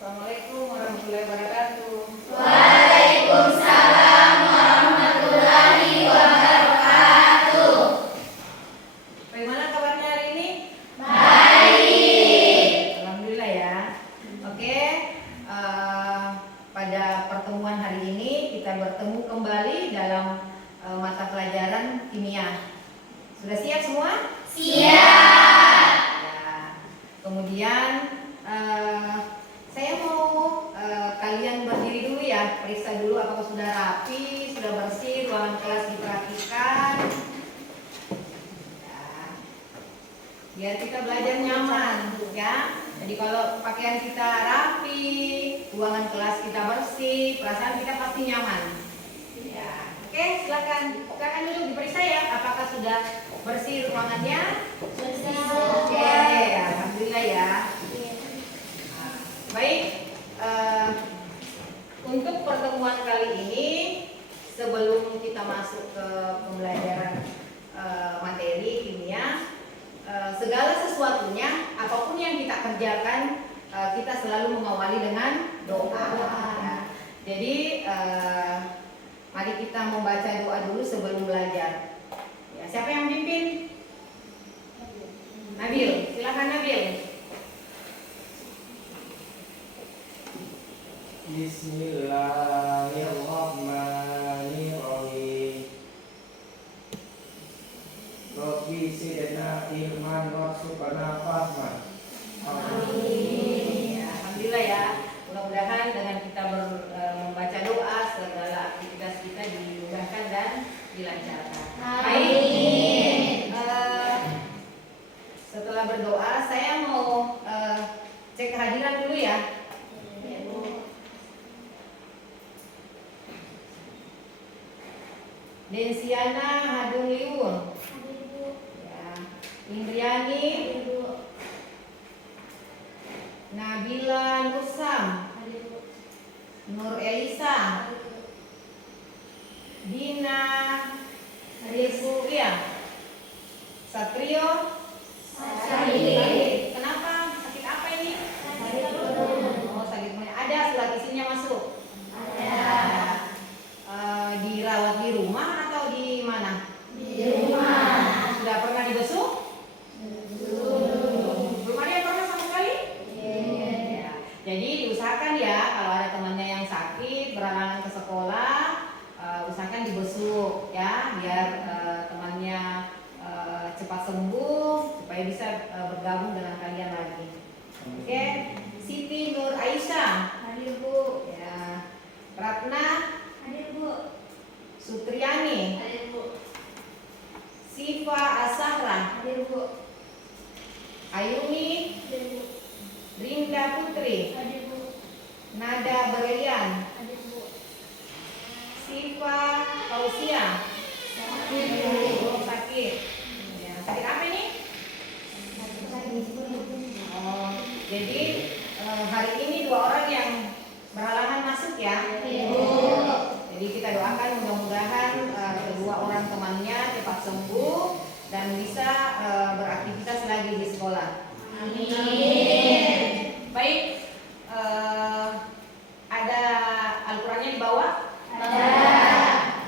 Assalamualaikum warahmatullahi wabarakatuh. Waalaikumsalam warahmatullahi wabarakatuh. Bagaimana kabarnya hari ini? Baik. Alhamdulillah ya. Oke, pada pertemuan hari ini kita bertemu kembali dalam mata pelajaran kimia. Sudah siap semua? Siap. Ya. Kemudian saya mau kalian berdiri dulu ya, periksa dulu apakah sudah rapi, sudah bersih, ruangan kelas diperhatikan. Ya. Biar kita belajar nyaman, ya. Jadi kalau pakaian kita rapi, ruangan kelas kita bersih, perasaan kita pasti nyaman. Ya. Oke, silakan dulu diperiksa ya, apakah sudah bersih ruangannya? Bersih. Oke, alhamdulillah ya. Baik, untuk pertemuan kali ini, sebelum kita masuk ke pembelajaran materi kimia, segala sesuatunya, apapun yang kita kerjakan, kita selalu mengawali dengan doa. Ya. Jadi, mari kita membaca doa dulu sebelum belajar. Ya, siapa yang pimpin? Nabil, silakan Nabil. Bismillahirrahmanirrahim. Rabbi zidna ilman warzuqna fahman. Amin. Ya, alhamdulillah ya. Mudah-mudahan dengan kita membaca doa segala aktivitas kita dimudahkan dan dilancarkan. Amin. Setelah berdoa, saya mau cek kehadiran dulu ya. Densiana Hadung Liwung, ya. Indriani, Nabila Nusam, Nur Elisa, Dina Rizkia, Satrio, Sakit. Kenapa? Sakit apa ini? Oh, sakit mulut. Ada surat isinya masuk? Ada. Dirawat di rumah atau di mana? Di rumah. Sudah pernah dibesuk? Belum ada yang pernah sama sekali? Ya. Jadi diusahakan ya, kalau ada temannya yang sakit berhalangan ke sekolah, usahakan dibesuk ya, biar temannya cepat sembuh supaya bisa bergabung dengan kalian lagi. Oke, Siti Nur Aisyah, Hadir Bu. ya. Ratna Hadir Bu. Sutriani, Hadir Bu. Siva Asahra, Hadir Bu. Ayuni, Hadir Bu. Rinda Putri, Hadir Bu. Nada Berlian, Hadir Bu. Siva Fausia. Hadir Bu. Oh, sakit. Ya, sakit apa ini? Oh, jadi hari ini dua orang yang berhalangan masuk ya. Jadi kita doakan mudah-mudahan kedua orang temannya cepat sembuh dan bisa beraktivitas lagi di sekolah. Amin. Baik, ada Al-Qurannya di bawah? Ada.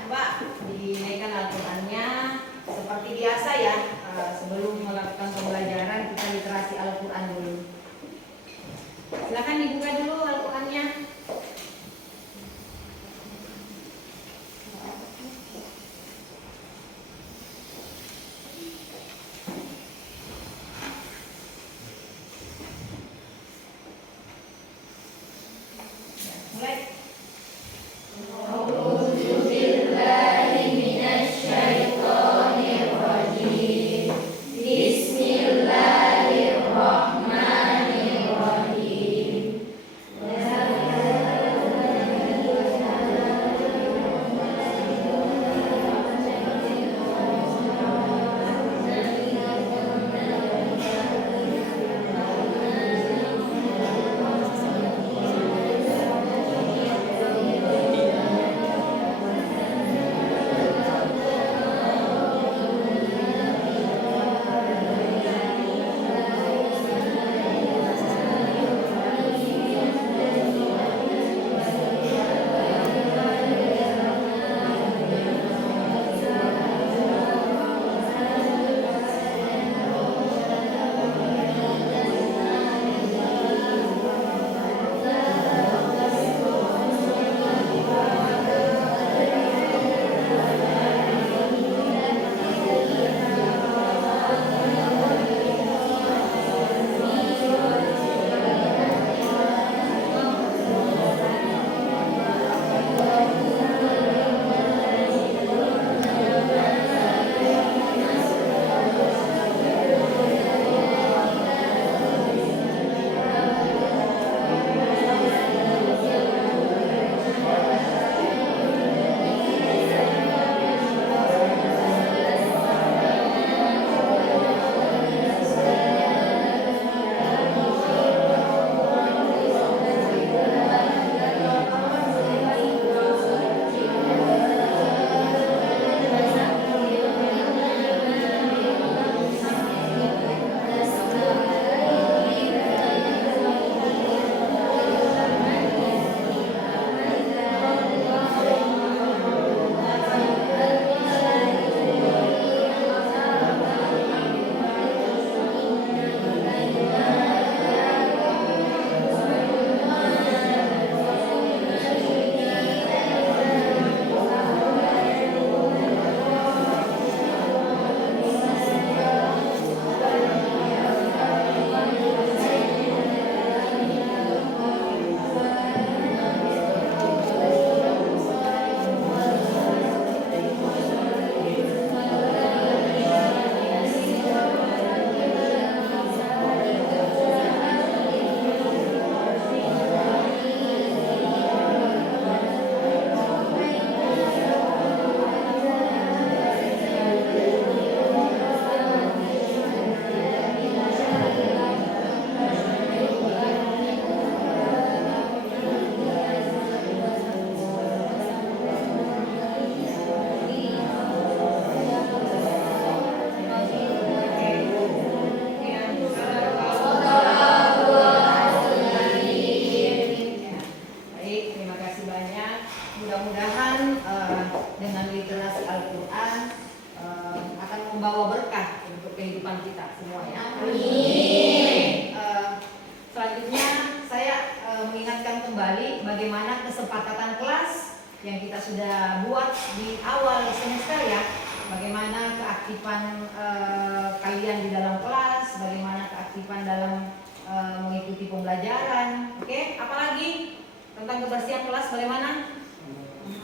Coba dinaikkan Al-Qurannya seperti biasa ya. Sebelum melakukan pembelajaran kita literasi Al-Quran dulu. Silakan dibuka dulu Al-Qurannya. Mulai. mengingatkan kembali bagaimana kesepakatan kelas yang kita sudah buat di awal semester ya. Bagaimana keaktifan kalian di dalam kelas, bagaimana keaktifan dalam mengikuti pembelajaran. Oke, apalagi tentang kebersihan kelas bagaimana?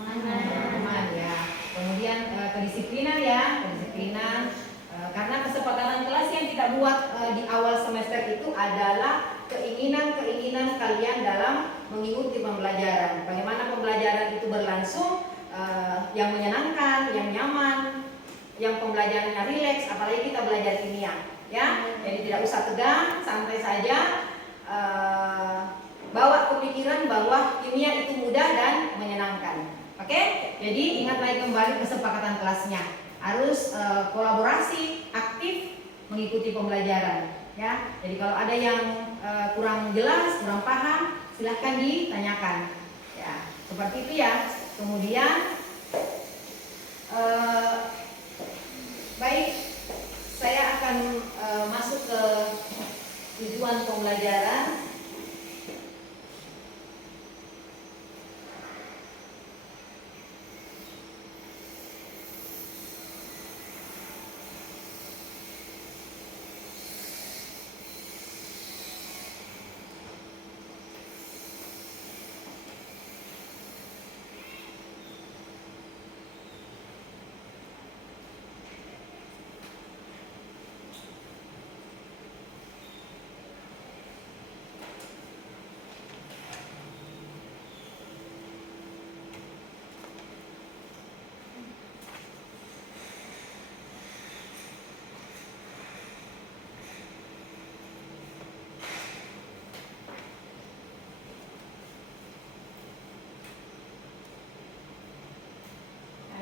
Aman ya. Kemudian kedisiplinan ya, kedisiplinan. Karena kesepakatan kelas yang kita buat di awal semester itu adalah keinginan-keinginan kalian dalam mengikuti pembelajaran. Bagaimana pembelajaran itu berlangsung yang menyenangkan, yang nyaman, yang pembelajarannya rileks, apalagi kita belajar kimia, ya. Jadi tidak usah tegang, santai saja. Bawa pemikiran bahwa kimia itu mudah dan menyenangkan. Oke? Jadi ingat lagi kembali kesepakatan kelasnya. Harus kolaborasi, aktif mengikuti pembelajaran, ya. Jadi kalau ada yang kurang jelas, kurang paham, silahkan ditanyakan. Ya, seperti itu ya. Kemudian baik, saya akan masuk ke tujuan pembelajaran.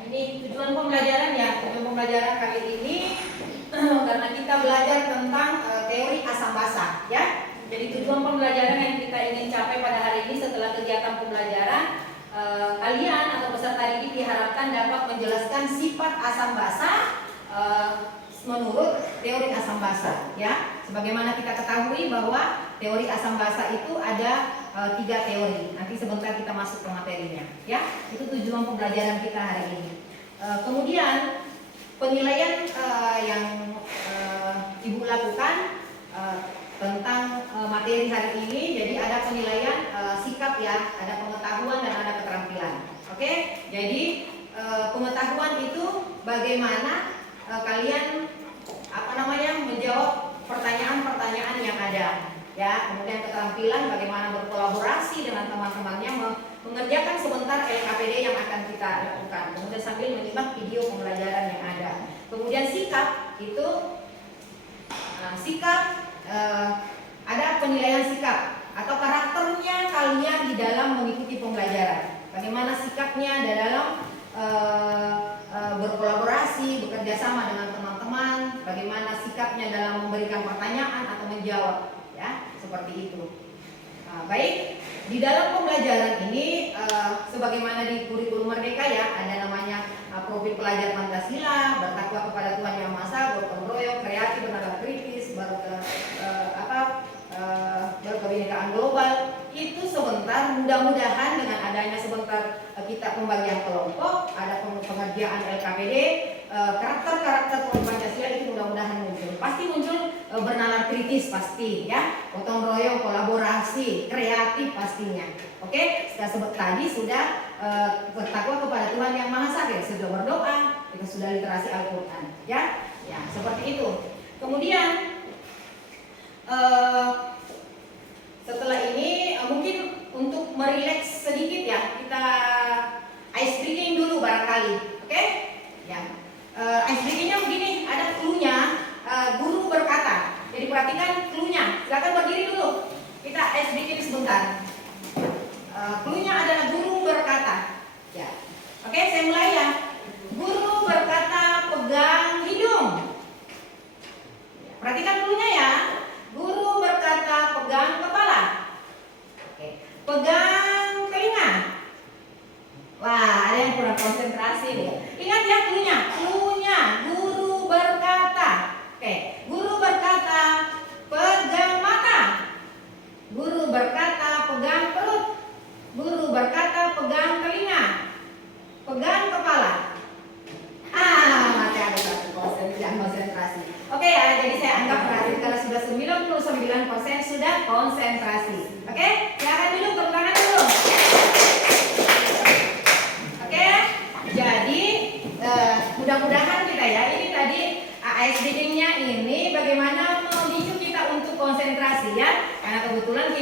Ini tujuan pembelajaran ya. Tujuan pembelajaran kali ini karena kita belajar tentang teori asam basa ya. Jadi tujuan pembelajaran yang kita ingin capai pada hari ini setelah kegiatan pembelajaran, kalian atau peserta didik diharapkan dapat menjelaskan sifat asam basa menurut teori asam basa ya. Sebagaimana kita ketahui bahwa teori asam basa itu ada 3 teori. Nanti sebentar kita masuk ke materinya ya. Itu tujuan pembelajaran kita hari ini. Kemudian penilaian yang Ibu lakukan tentang materi hari ini. Jadi ada penilaian sikap ya, ada pengetahuan dan ada keterampilan. Oke? Jadi pengetahuan itu bagaimana kalian menjawab pertanyaan-pertanyaan yang ada. Ya, kemudian keterampilan bagaimana berkolaborasi dengan teman-temannya mengerjakan sebentar LKPD yang akan kita lakukan. Kemudian sambil menyimak video pembelajaran yang ada. Kemudian sikap itu ada penilaian sikap atau karakternya kalian di dalam mengikuti pembelajaran. Bagaimana sikapnya dalam berkolaborasi, bekerja sama dengan teman-teman, bagaimana sikapnya dalam memberikan pertanyaan atau menjawab. Ya, seperti itu. Baik, di dalam pembelajaran ini sebagaimana di kurikulum Merdeka ya, ada namanya profil pelajar Pancasila, bertakwa kepada Tuhan Yang Maha Esa, gotong royong, kreatif, bernalar kritis, berkebinekaan global. Itu sebentar, mudah-mudahan dengan adanya sebentar kita pembagian kelompok, ada pengerjaan LKPD, karakter-karakter Pancasila itu mudah-mudahan muncul. Pasti muncul bernalar kritis pasti ya, gotong royong, kolaborasi, kreatif pastinya. Oke, kita sebut tadi sudah bertakwa kepada Tuhan Yang Maha Esa, kita sudah berdoa, kita sudah literasi Al-Quran ya, ya seperti itu. Kemudian setelah ini mungkin untuk merileks sedikit ya, kita ice breaking dulu barangkali. Oke? Ya. Ice breakingnya begini, ada clue-nya. Guru berkata. Jadi perhatikan clue-nya. Silakan berdiri dulu. Kita ice breaking sebentar. Clue-nya adalah guru berkata. Ya. Oke, saya mulai ya. Guru berkata pegang hidung. Perhatikan clue-nya ya. Guru berkata pegang kepala.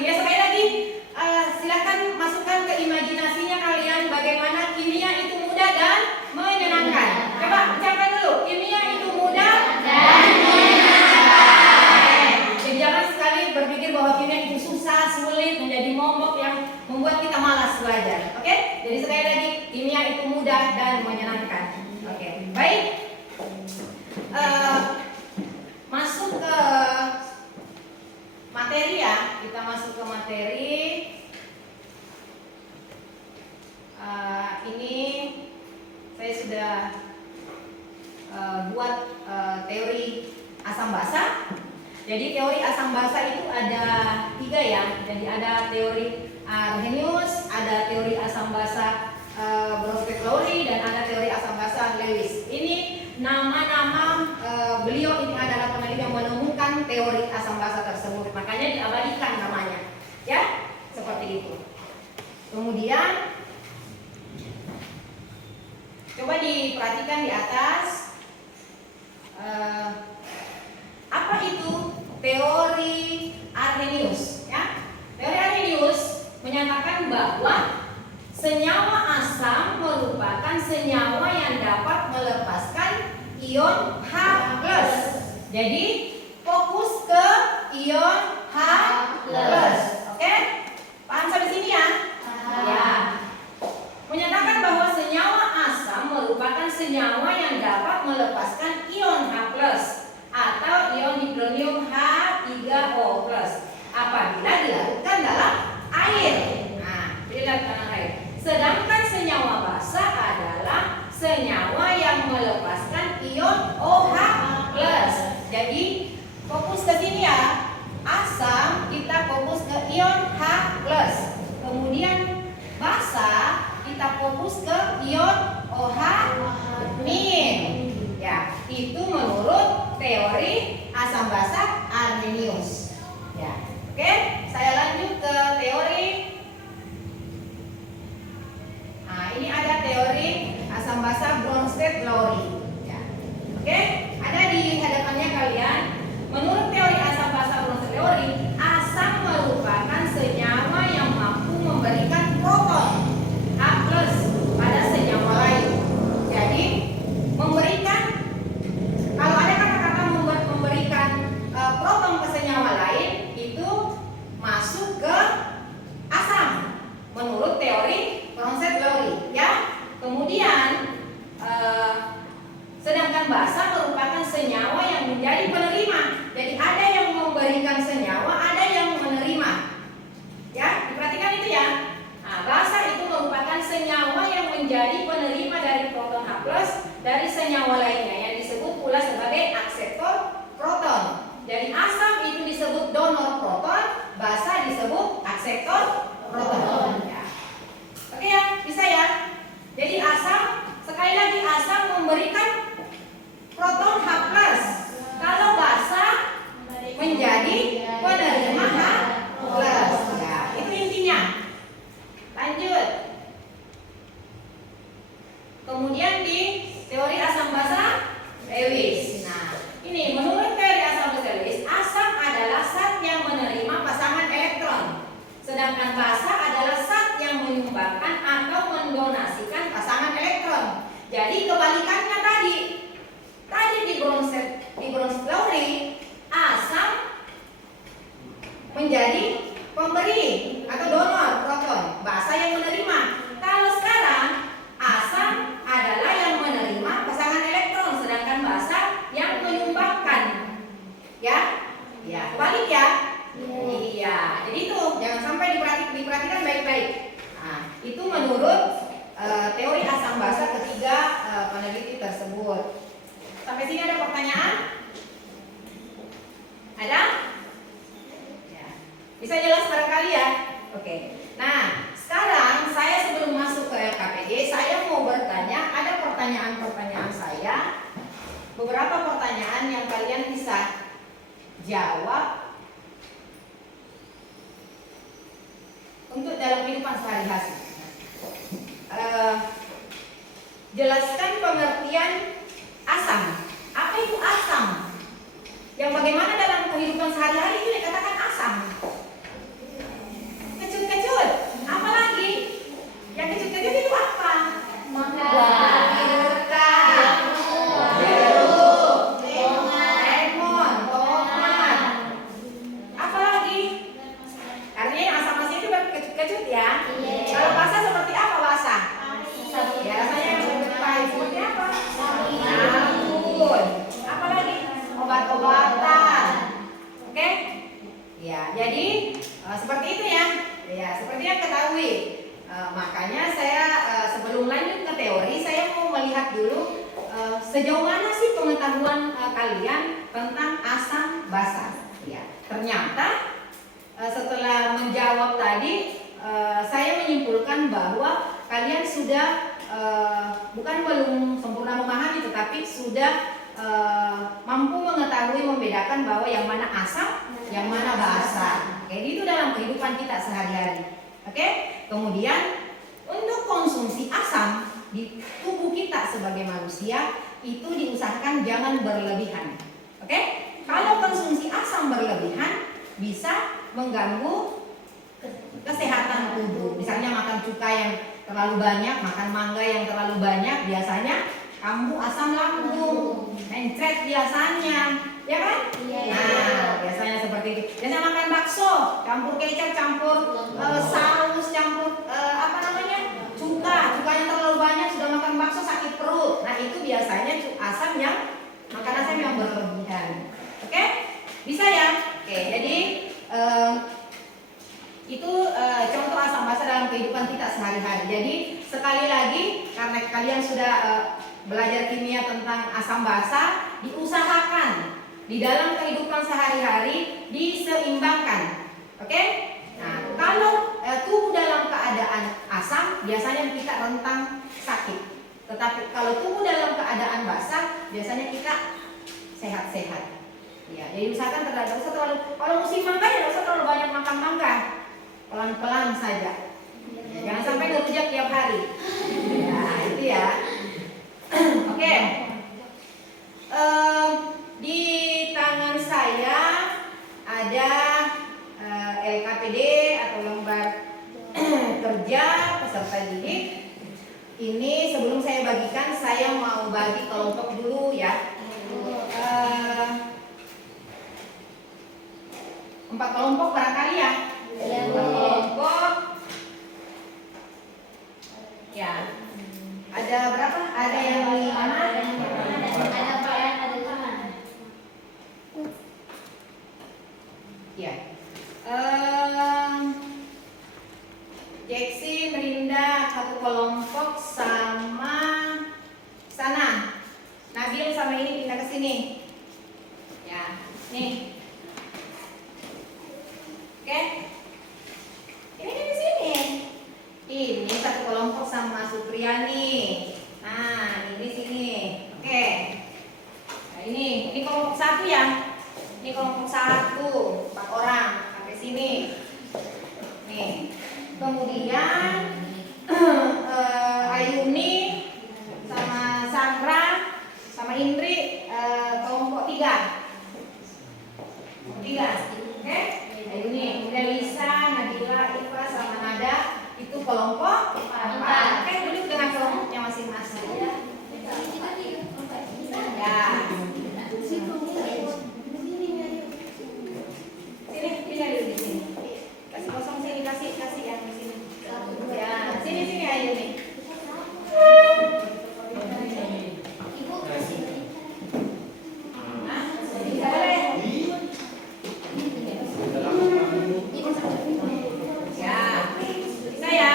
Ya, sekali lagi silakan masukkan ke imajinasinya kalian bagaimana kimia itu mudah dan menyenangkan. Coba ucapkan dulu, kimia itu mudah dan menyenangkan. Jadi jangan sekali berpikir bahwa kimia itu susah, sulit, menjadi momok yang membuat kita malas belajar. Oke? Jadi sekali lagi, kimia itu mudah dan menyenangkan. Oke, baik. Masuk ke materi ya, kita masuk ke materi. Ini saya sudah buat teori asam basa. Jadi teori asam basa itu ada 3 ya. Jadi ada teori Arrhenius, ada teori asam basa Bronsted-Lowry, dan ada teori asam basa Lewis. Ini nama-nama beliau ini adalah peneliti yang menemukan teori asam basa tersebut. Makanya diabadikan namanya. Ya, seperti itu. Kemudian coba diperhatikan di atas. Apa itu teori Arrhenius? Ya, teori Arrhenius menyatakan bahwa senyawa asam merupakan senyawa yang dapat melepaskan ion H+. Jadi fokus ke ion H+. Oke? Paham sampai sini ya? Ya. Menyatakan bahwa senyawa asam merupakan senyawa yang dapat melepaskan ion H+ atau ion hidronium H3O+ apabila dilarutkan dalam air. Nah, dilarutkan dalam air. Sedangkan senyawa basa adalah senyawa yang melepaskan ion OH+. Jadi fokus ke sini ya. Asam kita fokus ke ion H+. Kemudian basa kita fokus ke ion OH-. Ya, itu menurut teori asam basa Arrhenius. Ya. Oke, saya lanjut ke teori. Nah, ini ada teori asam basa Bronsted-Lowry. Ya. Oke, ada di hadapannya kalian. Menurut teori asam basa Bronsted-Lowry, asam merupakan senyawa yang mampu memberikan proton H+ pada senyawa lain. Jadi, memberikan, kalau ada kata-kata memberikan proton ke senyawa lain, itu masuk ke asam menurut teori Bronsted-Lowry ya. Kemudian sedangkan basa merupakan senyawa yang menjadi penerima. Jadi ada yang memberikan senyawa, ada yang menerima. Ya, diperhatikan itu ya. Nah, basa itu merupakan senyawa yang menjadi penerima dari proton H+ dari senyawa lainnya yang disebut pula sebagai akseptor proton. Jadi asam itu disebut donor proton, basa disebut akseptor proton. Ya. Oke ya, bisa ya. Jadi asam, sekali lagi asam memberikan proton H+. Kalau basa menjadi penerima H+. Ya, itu intinya. Lanjut. Kemudian di teori asam basa Lewis. Nah, ini menurut teori asam basa Lewis, asam adalah zat yang menerima pasangan elektron, sedangkan basa adalah zat yang menyumbangkan atau mendonasikan pasangan elektron. Jadi kebalikannya tadi. Tadi di Bronsted-Lowry, asam menjadi pemberi atau donor proton, basa yang menerima. Kalau sekarang asam adalah yang menerima pasangan elektron, sedangkan basa yang menyumbangkan. Ya, ya, kebalik ya. Iya, jadi itu jangan sampai diperhatikan baik-baik. Nah, itu menurut teori asam basa ketiga peneliti tersebut. Sampai sini ada pertanyaan? Ada? Ya. Bisa jelas barangkali ya? Oke. Nah, sekarang saya sebelum masuk ke LKPD, saya mau bertanya, ada pertanyaan-pertanyaan saya, beberapa pertanyaan yang kalian bisa jawab untuk dalam kehidupan sehari-hari. Jelaskan pengertian asam. Apa itu asam? Yang bagaimana dalam kehidupan sehari-hari itu dikatakan asam? kecut-kecut ya. Iya. Kalau basah seperti apa basah? Sabun. Ya rasanya yang lebih pahit seperti apa? Sabun. Sabun. Apa lagi? Obat-obatan. Oke? Ya, jadi seperti itu ya. Ya, seperti yang ketahui. Makanya saya sebelum lanjut ke teori, saya mau melihat dulu sejauh mana sih pengetahuan kalian tentang asam basa. Ya, ternyata setelah menjawab tadi, saya menyimpulkan bahwa kalian sudah belum sempurna memahami, tetapi sudah mampu mengetahui membedakan bahwa yang mana asam, yang mana basa. Oke, itu dalam kehidupan kita sehari-hari. Oke, kemudian untuk konsumsi asam di tubuh kita sebagai manusia itu diusahakan jangan berlebihan. Oke, kalau konsumsi asam berlebihan bisa mengganggu kesehatan tubuh. Misalnya makan cuka yang terlalu banyak, makan mangga yang terlalu banyak, biasanya kambuh asam lambung, mencret biasanya, ya kan? Iya. Nah, biasanya seperti itu. Biasanya makan bakso, campur kecap, campur saus, campur cuka yang terlalu banyak, sudah makan bakso sakit perut. Nah, itu biasanya asam yang berlebihan. Oke? Bisa ya? Oke, jadi itu contoh asam basa dalam kehidupan kita sehari-hari. Jadi sekali lagi, karena kalian sudah belajar kimia tentang asam basa, diusahakan di dalam kehidupan sehari-hari diseimbangkan. Oke? Nah, kalau tubuh dalam keadaan asam, biasanya kita rentan sakit. Tetapi kalau tubuh dalam keadaan basah, biasanya kita sehat-sehat. Ya, jadi usahakan tidak usah terlalu, kalau musim mangga ya tidak usah terlalu banyak makan mangga, pelan-pelan saja. Jangan sampai ngerujak tiap hari. Ya, itu ya. Oke. Di tangan saya ada LKPD atau lembar kerja peserta didik. Ini sebelum saya bagikan, saya mau bagi kelompok dulu ya. 4 kelompok barangkali ya. 4 kelompok. Ya. Ada berapa? Ada yang 5, ada yang 4. Ya. Jeksi, Merinda, 1 kelompok sama sana. Nabil sama ini pindah ke sini. Ya, nih. Oke. Ini di sini. Ini 1 kelompok sama Supriyani. Nah, ini di sini. Oke. Nah, ini kelompok 1 ya. Ini kelompok 1, 4 orang sampai sini. Nih. Kemudian Ayuni sama Sandra sama Indri kelompok 3. Oke? Ayuni, kemudian Lisa, Nabila, Iva sama Nada itu kelompok 4. Oke, duduk dengan kelompoknya masing-masing. Ya. Sini, pindah dulu di sini. Kasih kosong sini, kasih yang di sini. Ya, sini ayo nih. Nah, bisa boleh. Ya, bisa ya.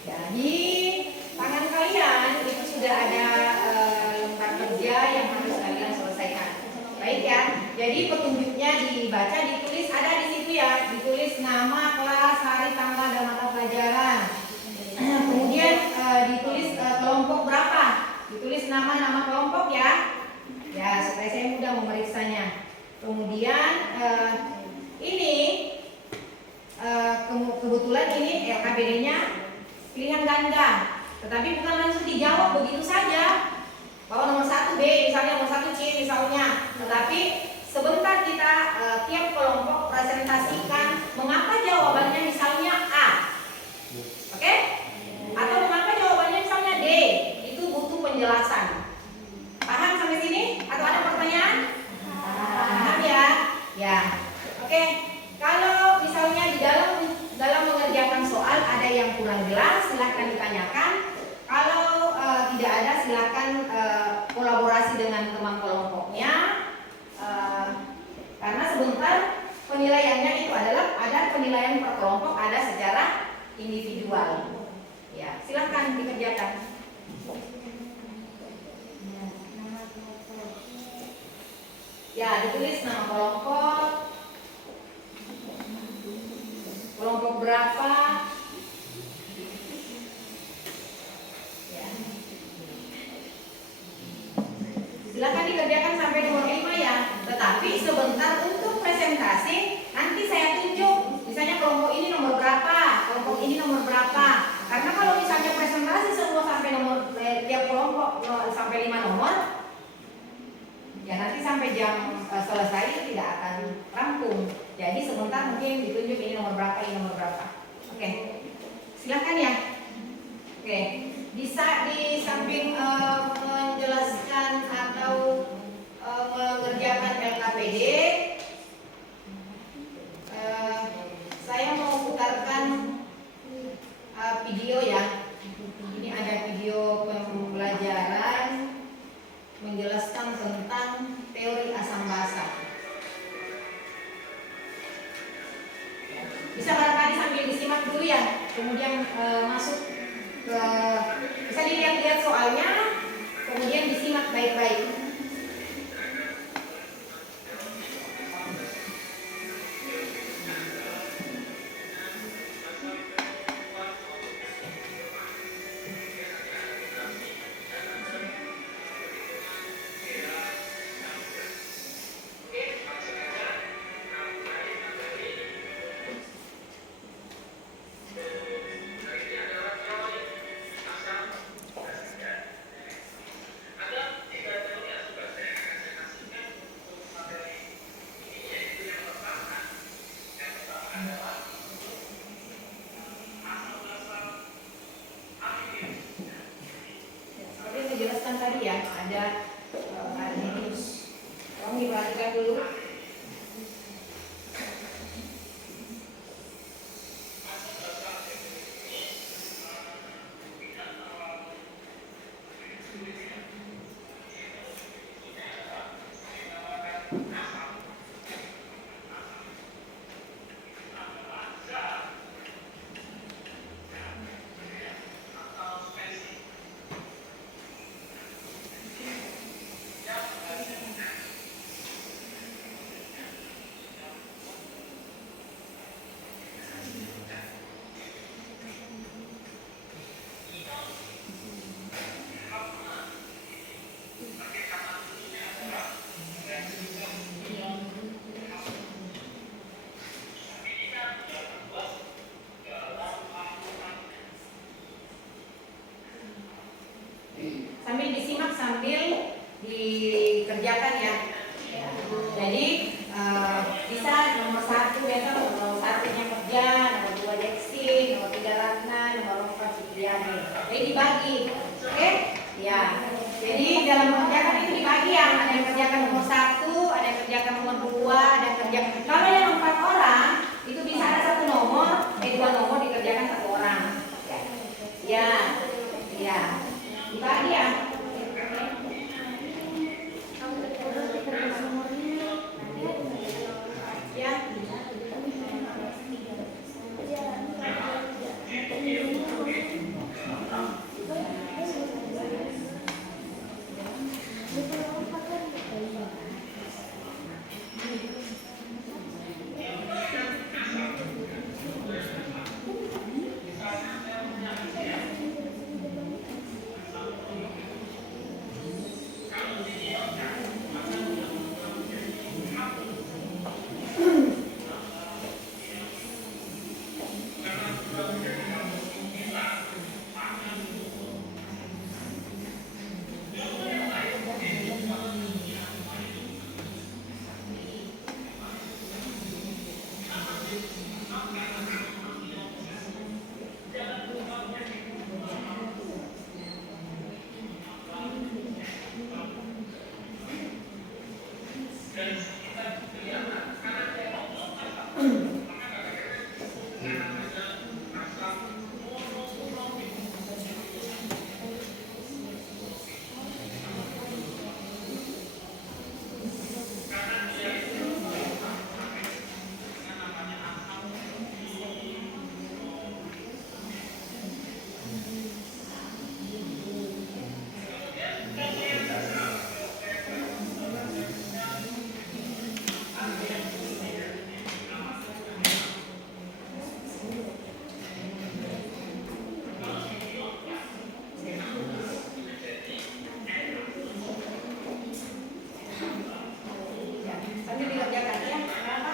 Jadi sudah ada lembar kerja yang harus kalian selesaikan. Baik ya. Jadi petunjuknya dibaca, ditulis ada di situ ya. Ditulis nama, kelas, hari, tanggal, dan mata pelajaran. Kemudian ditulis kelompok berapa. Ditulis nama kelompok ya. Ya, supaya saya mudah memeriksanya. Kemudian ini kebetulan ini LKPD-nya pilihan ganda, tetapi bukan langsung dijawab begitu saja. Bahwa nomor 1 B, misalnya nomor 1 C misalnya. Tetapi sebentar kita tiap kelompok presentasikan mengapa jawabannya misalnya A. Oke? Atau mengapa jawabannya misalnya D. Itu butuh penjelasan. Paham sampai sini? Atau ada pertanyaan? Paham ya? Ya. Oke. Kalau misalnya di dalam mengerjakan soal ada yang kurang jelas, silahkan ditanyakan. Kalau tidak ada, silahkan kolaborasi dengan teman kelompoknya. Karena sebentar penilaiannya itu adalah ada penilaian per kelompok, ada secara individual. Ya, silahkan dikerjakan. Ya, ditulis nama kelompok berapa. Ya. Silakan dikerjakan sampai nomor 5 ya. Tetapi sebentar untuk presentasi nanti saya tunjuk. Misalnya kelompok ini nomor berapa, kelompok ini nomor berapa. Karena kalau misalnya presentasi semua sampai nomor tiap kelompok sampai 5 nomor, ya nanti sampai jam selesai tidak akan rampung. Jadi sebentar mungkin ditunjuk ini nomor berapa, ini nomor berapa. Oke, silakan ya. Oke, bisa di samping menjelaskan atau mengerjakan LKPD, saya mau putarkan video ya. Ini ada video pembelajaran menjelaskan tentang teori asam basa. Bisa barangkali sambil disimak dulu ya, kemudian masuk ke, bisa dilihat-lihat soalnya, kemudian disimak baik-baik. Tadi ya ada harus kamu diperhatikan dulu. Sambil disimak sambil dikerjakan ya. Jadi bisa nomor 1 besok nomor 1-nya kerja, nomor 2 Dexin, nomor 3 Ratna, nomor 4 Cipriani. Jadi dibagi, oke? Ya. Jadi dalam mengerjakan itu dibagi ya. Ada yang kerjakan nomor 1, ada yang kerjakan nomor 2, ada yang kerjakan. Kalau yang 4 orang itu bisa ada 1 nomor, 2 nomor dikerjakan 1 orang. Ya, ya. Dibagi ya. Ya. Sambil dikerjakan ya. Kenapa?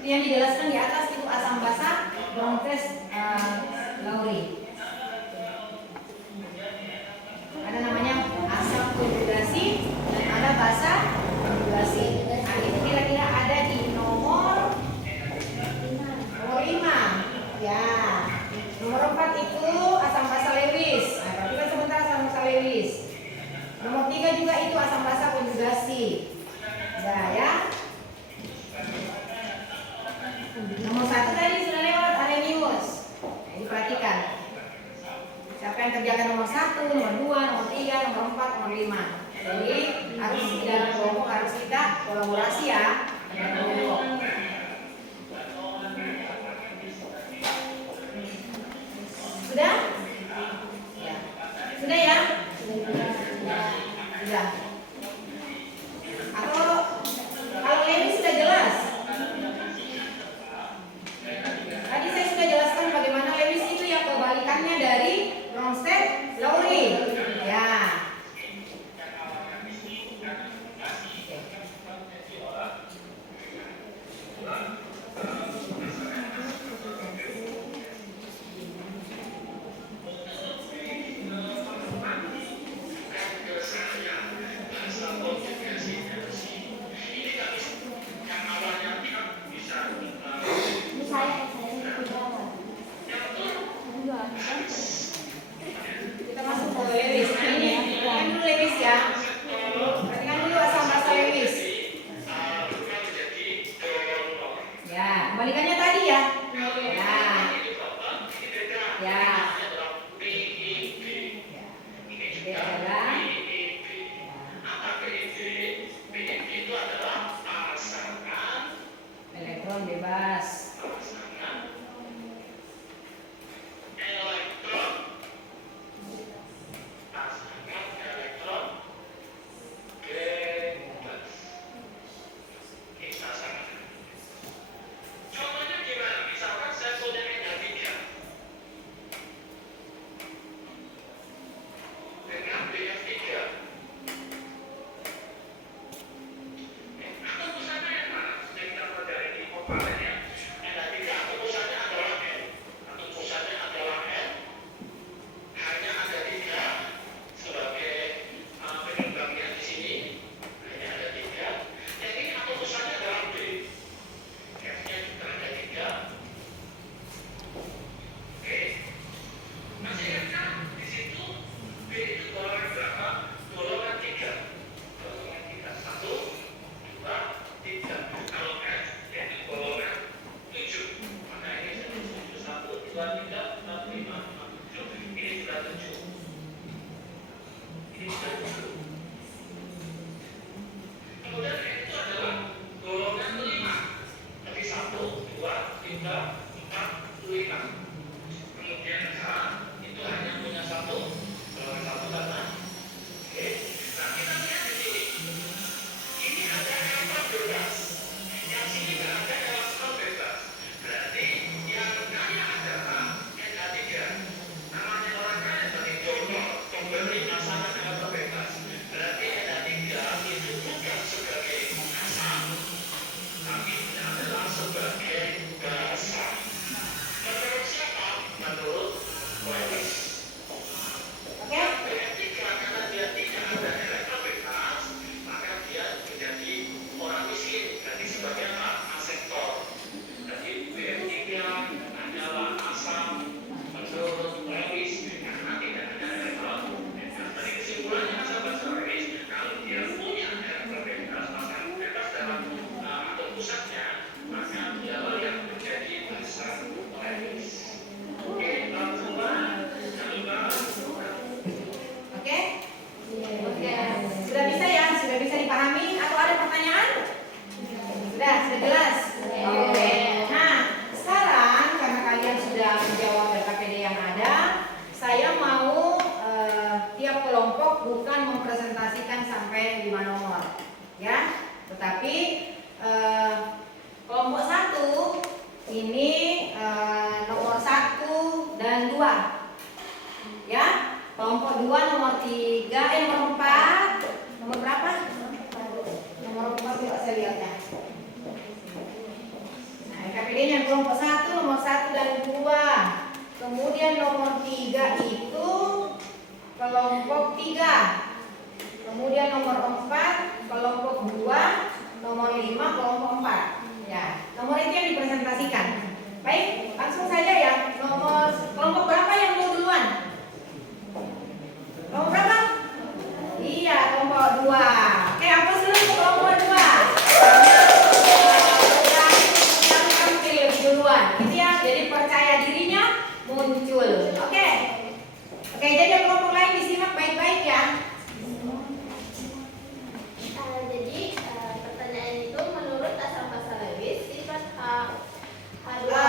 Itu yang dijelaskan di atas itu asam basa bronches laurea. Ada namanya asam konjugasi dan ada basa konjugasi. Nah, itu kira-kira ada di nomor 5. Ya. Nomor 4 itu asam basa Lewis. Nah, perhatikan sebentar asam basa Lewis. Nomor 3 juga itu asam basa konjugasi. Nah, ya. Nomor 1 tadi sudah lewat Arrhenius. Nah, ini perhatikan. Siapa yang kerjakan nomor 1, nomor 2, nomor 3, nomor 4, nomor 5. Jadi harus di dalam kelompok harus kita kolaborasi ya dengan kelompok. Sudah? Ya. Sudah ya? Sudah. Atau kalau Lewis sudah jelas? Tadi saya sudah jelaskan bagaimana Lewis itu ya kebalikannya dari Bronsted Lowry. Ya. ya? Iya. Ya. Ini adalah elektron bebas. Sudah bisa ya? Sudah bisa dipahami atau ada pertanyaan? Sudah jelas? Oke. Nah, sekarang karena kalian sudah menjawab LKPD yang ada, saya mau tiap kelompok bukan mempresentasikan sampai 5 nomor, ya. Tetapi kelompok 1 ini nomor 1 dan 2, ya. Kelompok 2 nomor 3, nomor 4, nomor berapa? Nomor 4 tidak saya lihat ya. Nah, LKPD-nya kelompok 1, nomor 1 dan 2. Kemudian nomor 3 itu kelompok 3. Kemudian nomor 4 kelompok 2, nomor 5 kelompok 4. Ya, nomor itu yang dipresentasikan. Baik, langsung saja ya. Nomor kelompok berapa yang mau duluan? Kelompok berapa? Iya, kelompok 2. Oke, apa dulu kelompok 2? Yang tampil lebih duluan, gitu ya. Jadi percaya dirinya muncul. Oke. Oke, jadi yang kelompok lain disimak baik-baik ya. Jadi pertanyaan itu menurut asal bahasa Lewis sifat H2O.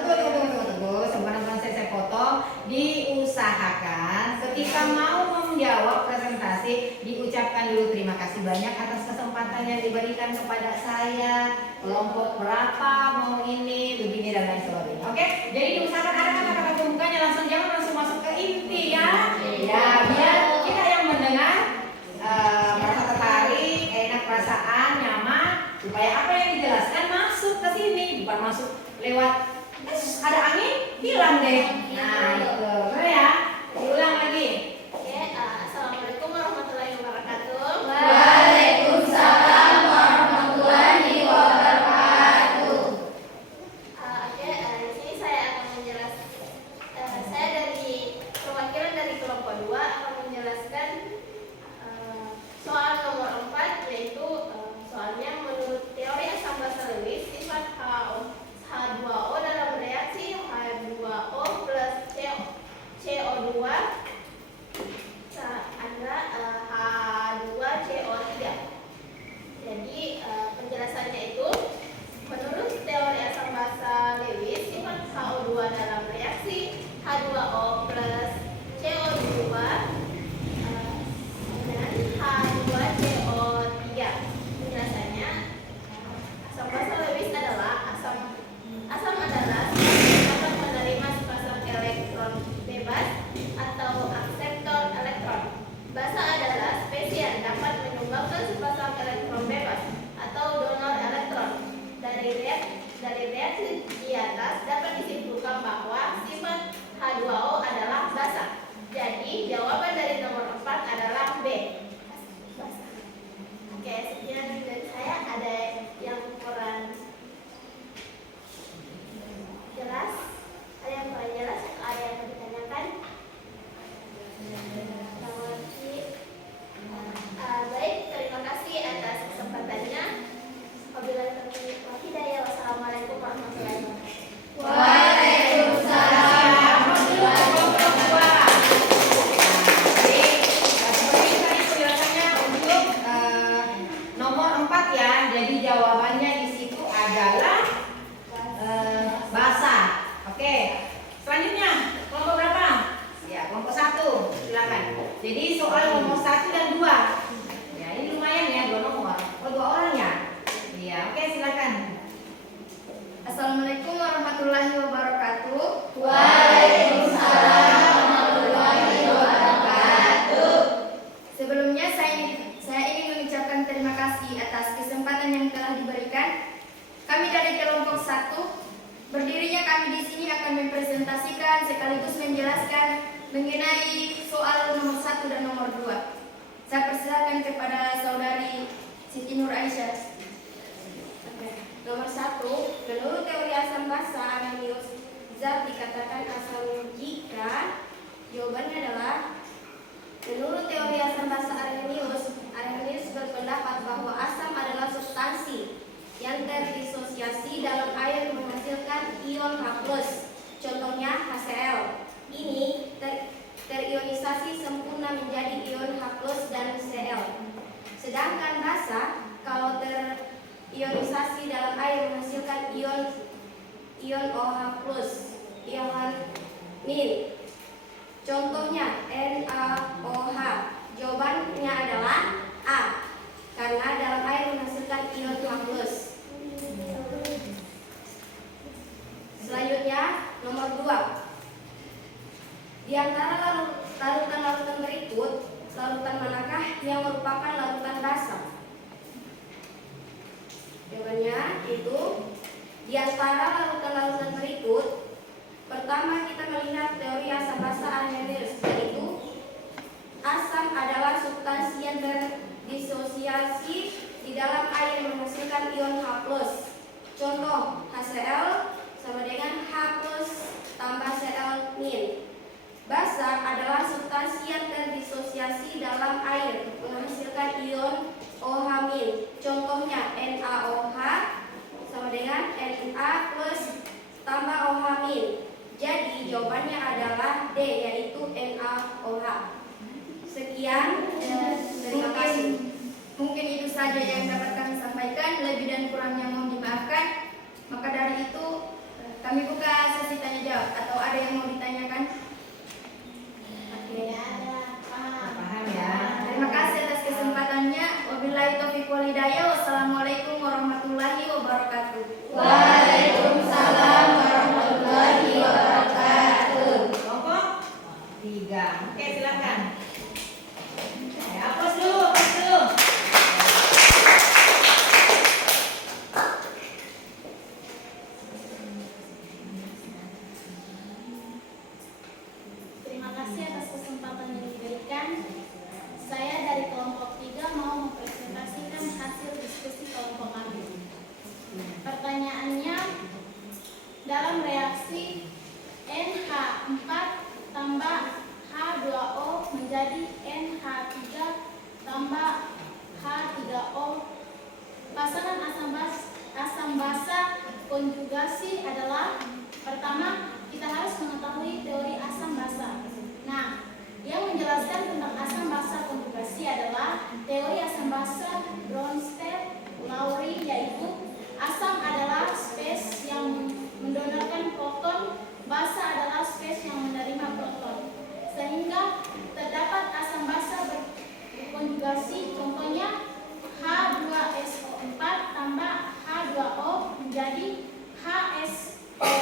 Tunggu. Sebenarnya saya potong. Diusahakan ketika mau menjawab presentasi diucapkan dulu terima kasih banyak atas kesempatan yang diberikan kepada saya. Kelompok berapa mau ini, begini dan lain sebagainya. Oke, jadi diusahakan ada kata-kata pembukanya jangan langsung masuk ke inti ya. Ya, biar kita yang mendengar merasa tertarik, enak perasaan, nyaman, supaya apa yang dijelaskan masuk ke sini, bukan masuk lewat ada angin hilang deh. Nah, itu benar ya. Diulang lagi. Oke, assalamualaikum warahmatullahi wabarakatuh. Waalaikumsalam warahmatullahi wabarakatuh. Oke, di sini saya akan menjelaskan. Saya dari perwakilan dari kelompok 2 akan menjelaskan soal nomor 4, yaitu soalnya menurut teori asam basa Lewis sifat H2O atas dapat disimpulkan bahwa sifat H2O adalah basa. Jadi jawaban dari nomor 4 adalah B. Basa. Oke, sekian dari saya. Ada yang kurang jelas? Ada yang kurang jelas atau ada yang mau ditanyakan? Baik, terima kasih atas kesempatannya. Wabillahi taufiq wal hidayah. Wassalamualaikum warahmatullahi wabarakatuh. Waalaikumsalam warahmatullahi Jadi, seperti tadi penjelasannya untuk nomor 4 ya. Jadi jawabannya di situ adalah basa. Oke. Selanjutnya, kelompok berapa? Ya, kelompok 1. Silakan. Jadi soal nomor 1 dan 2. Ya, ini lumayan ya, 2 nomor. Oh, 2 orang ya? Iya, oke silakan. Assalamualaikum warahmatullahi wabarakatuh. Waalaikumsalam warahmatullahi wabarakatuh. Sebelumnya saya ingin mengucapkan terima kasih atas kesempatan yang telah diberikan. Kami dari kelompok 1, berdirinya kami di sini akan mempresentasikan sekaligus menjelaskan mengenai soal nomor 1 dan nomor 2. Saya persilakan kepada saudari Siti Nur Aisyah. Nomor 1, menurut teori asam basa Arrhenius, zat dikatakan asam jika jawabannya adalah menurut teori asam basa Arrhenius berpendapat bahwa asam adalah substansi yang terdisosiasi dalam air menghasilkan ion H+. Contohnya HCl. Ini terionisasi sempurna menjadi ion H+ dan Cl. Sedangkan basa kalau ionisasi dalam air menghasilkan ion OH+, ion min. Contohnya NaOH. Jawabannya adalah A, karena dalam air menghasilkan ion H+. Selanjutnya nomor 2. Di antara larutan-larutan berikut, larutan manakah yang merupakan larutan basa? Jawabannya itu di antara larutan-larutan berikut. Pertama, kita melihat teori asam basa Arrhenius, yaitu asam adalah substansi yang terdisosiasi di dalam air menghasilkan ion H+. Contoh HCl sama dengan H+ tambah Cl min. Basa adalah substansi yang terdisosiasi dalam air menghasilkan ion OH-. Contohnya NaOH sama dengan Na plus tambah OH-. Jadi jawabannya adalah D, yaitu NaOH. Sekian, terima kasih. Mungkin itu saja yang dapat kami sampaikan. Lebih dan kurangnya mohon dimaafkan. Maka dari itu kami buka sesi tanya jawab. Atau ada yang mau ditanyakan? Paham ya. Terima kasih atas kesempatannya. Wabillahi taufiq wal hidayah. Wassalamualaikum warahmatullahi wabarakatuh. Waalaikumsalam warahmatullahi wabarakatuh. Kelompok 3. Oke, silakan. Hapus dulu. Terima kasih atas kesempatan yang diberikan. Saya dari kelompok 3 mau mempresentasikan hasil diskusi kelompok kami. Pertanyaannya, dalam reaksi NH4 tambah H2O menjadi NH3 tambah H3O, pasangan asam basa konjugasi adalah, pertama kita harus mengetahui teori asam basa. Nah, yang menjelaskan tentang asam basa konjugasi adalah teori asam basa Bronsted-Lowry, yaitu asam adalah spesies yang mendonorkan proton, basa adalah spesies yang menerima proton. Sehingga terdapat asam basa berkonjugasi, contohnya H2SO4 tambah H2O menjadi HSO4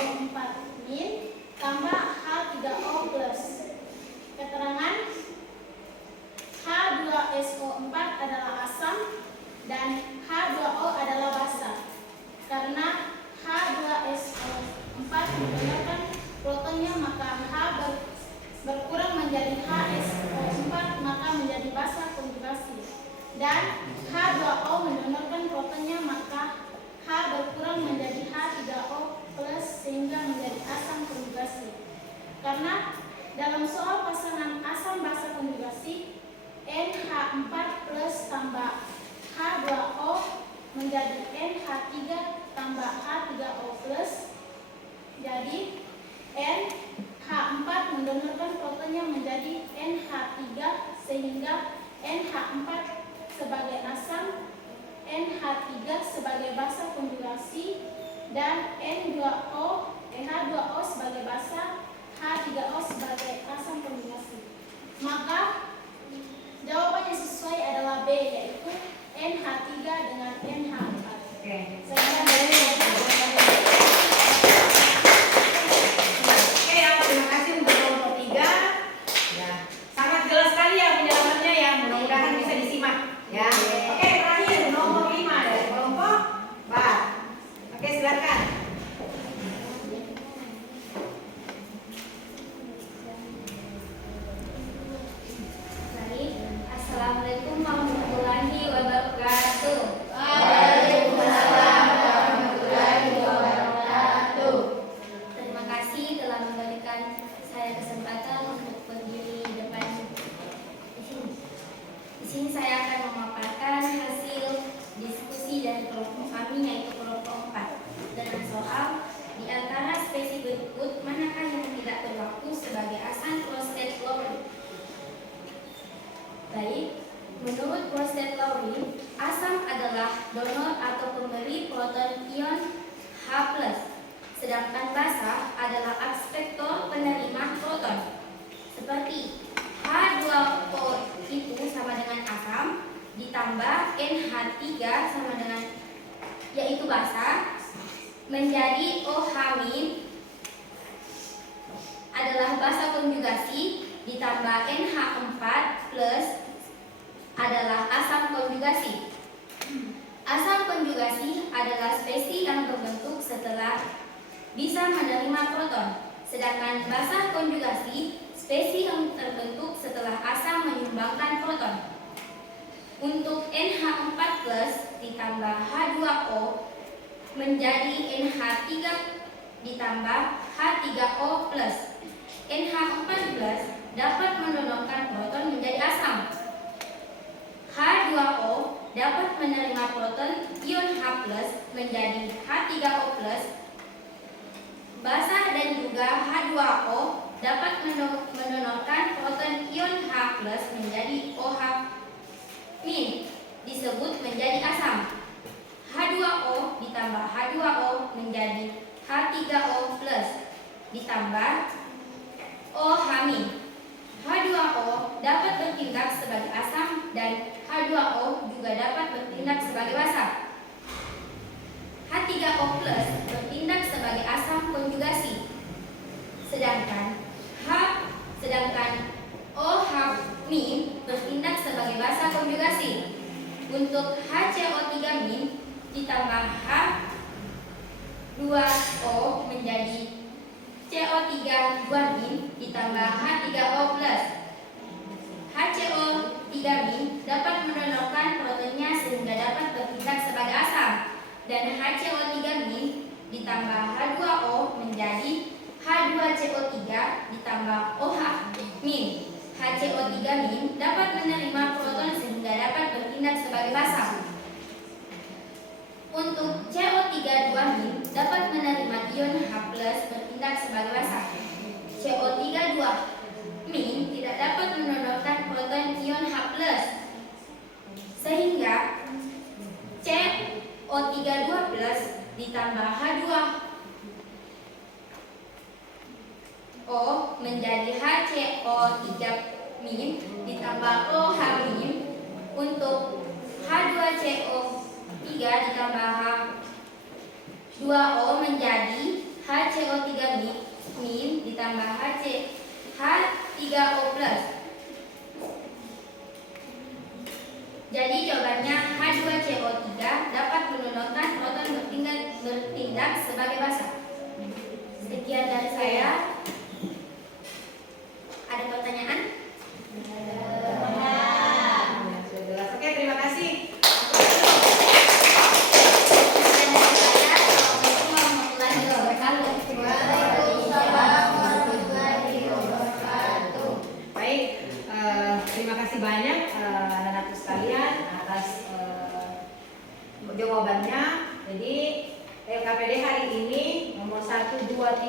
pasangan asam basa konjugasi NH4 plus tambah H2O menjadi NH3 tambah H3O plus. Jadi NH4 mendonorkan protonnya menjadi NH3 sehingga NH4 sebagai asam, NH3 sebagai basa konjugasi, dan H2O sebagai basa, H3O sebagai asam konjugasi. Maka jawaban yang sesuai adalah B, yaitu NH3 dengan NH4. Oke. Sehingga dari Oke ya, terima kasih untuk kelompok 3. Ya, sangat jelas sekali ya penjelasannya ya. Mudah-mudahan bisa disimak ya. Oke, terakhir nomor 5 dari kelompok B. Oke, silakan. Baik, Assalamualaikum warahmatullahi wabarakatuh. Terima kasih telah memberikan saya kesempatan untuk berdiri di depan di sini. Di sini saya akan memaparkan hasil diskusi dari kelompok kami, yaitu kelompok 4, dengan soal di antara spesies berikut manakah yang tidak berlaku sebagai asam Bronsted-Lowry. Baik, menurut Bronsted-Lowry, asam adalah donor atau pemberi proton ion H+, sedangkan basa adalah abspektor penerima proton. Seperti H2O itu sama dengan asam, ditambah NH3 sama dengan, yaitu basa, menjadi OH- adalah basa konjugasi, ditambah NH4 plus adalah asam konjugasi. Asam konjugasi adalah spesies yang terbentuk setelah bisa menerima proton, sedangkan basa konjugasi spesies yang terbentuk setelah asam menyumbangkan proton. Untuk NH4 plus ditambah H2O menjadi NH3 ditambah H3O plus. NH4 plus dapat mendonorkan proton menjadi asam. H2O dapat menerima proton ion H plus menjadi H3O plus. Basa dan juga H2O dapat mendonorkan proton ion H plus menjadi OH- disebut menjadi asam. H2O ditambah H2O menjadi H3O plus ditambah OH-. H2O dapat bertindak sebagai asam dan H2O juga dapat bertindak sebagai basa. H3O plus bertindak sebagai asam konjugasi. Sedangkan OH- bertindak sebagai basa konjugasi. Untuk HCO3- ditambah H2O menjadi CO3 ditambah H3O plus. HCO3- dapat mendonorkan protonnya sehingga dapat bertindak sebagai asam, dan HCO3- ditambah H2O menjadi H2CO3 ditambah OH-. HCO3- dapat menerima proton sehingga dapat bertindak sebagai basa. Untuk CO3 dapat menerima ion H+ bertindak sebagai basa. CO3 tidak dapat mendonorkan proton ion H+, sehingga CO3 ditambah H2O menjadi HCO3- ditambah OH-. Untuk H2CO3 ditambah H2O menjadi HCO3- ditambah H3O plus. Jadi jawabannya H2CO3 dapat mendonorkan proton bertindak sebagai basa. Sekian dari saya. Ada pertanyaan? Sudah jelas. Oke, terima kasih. Sekian dari saya. Assalamualaikum warahmatullahi wabarakatuh. Baik,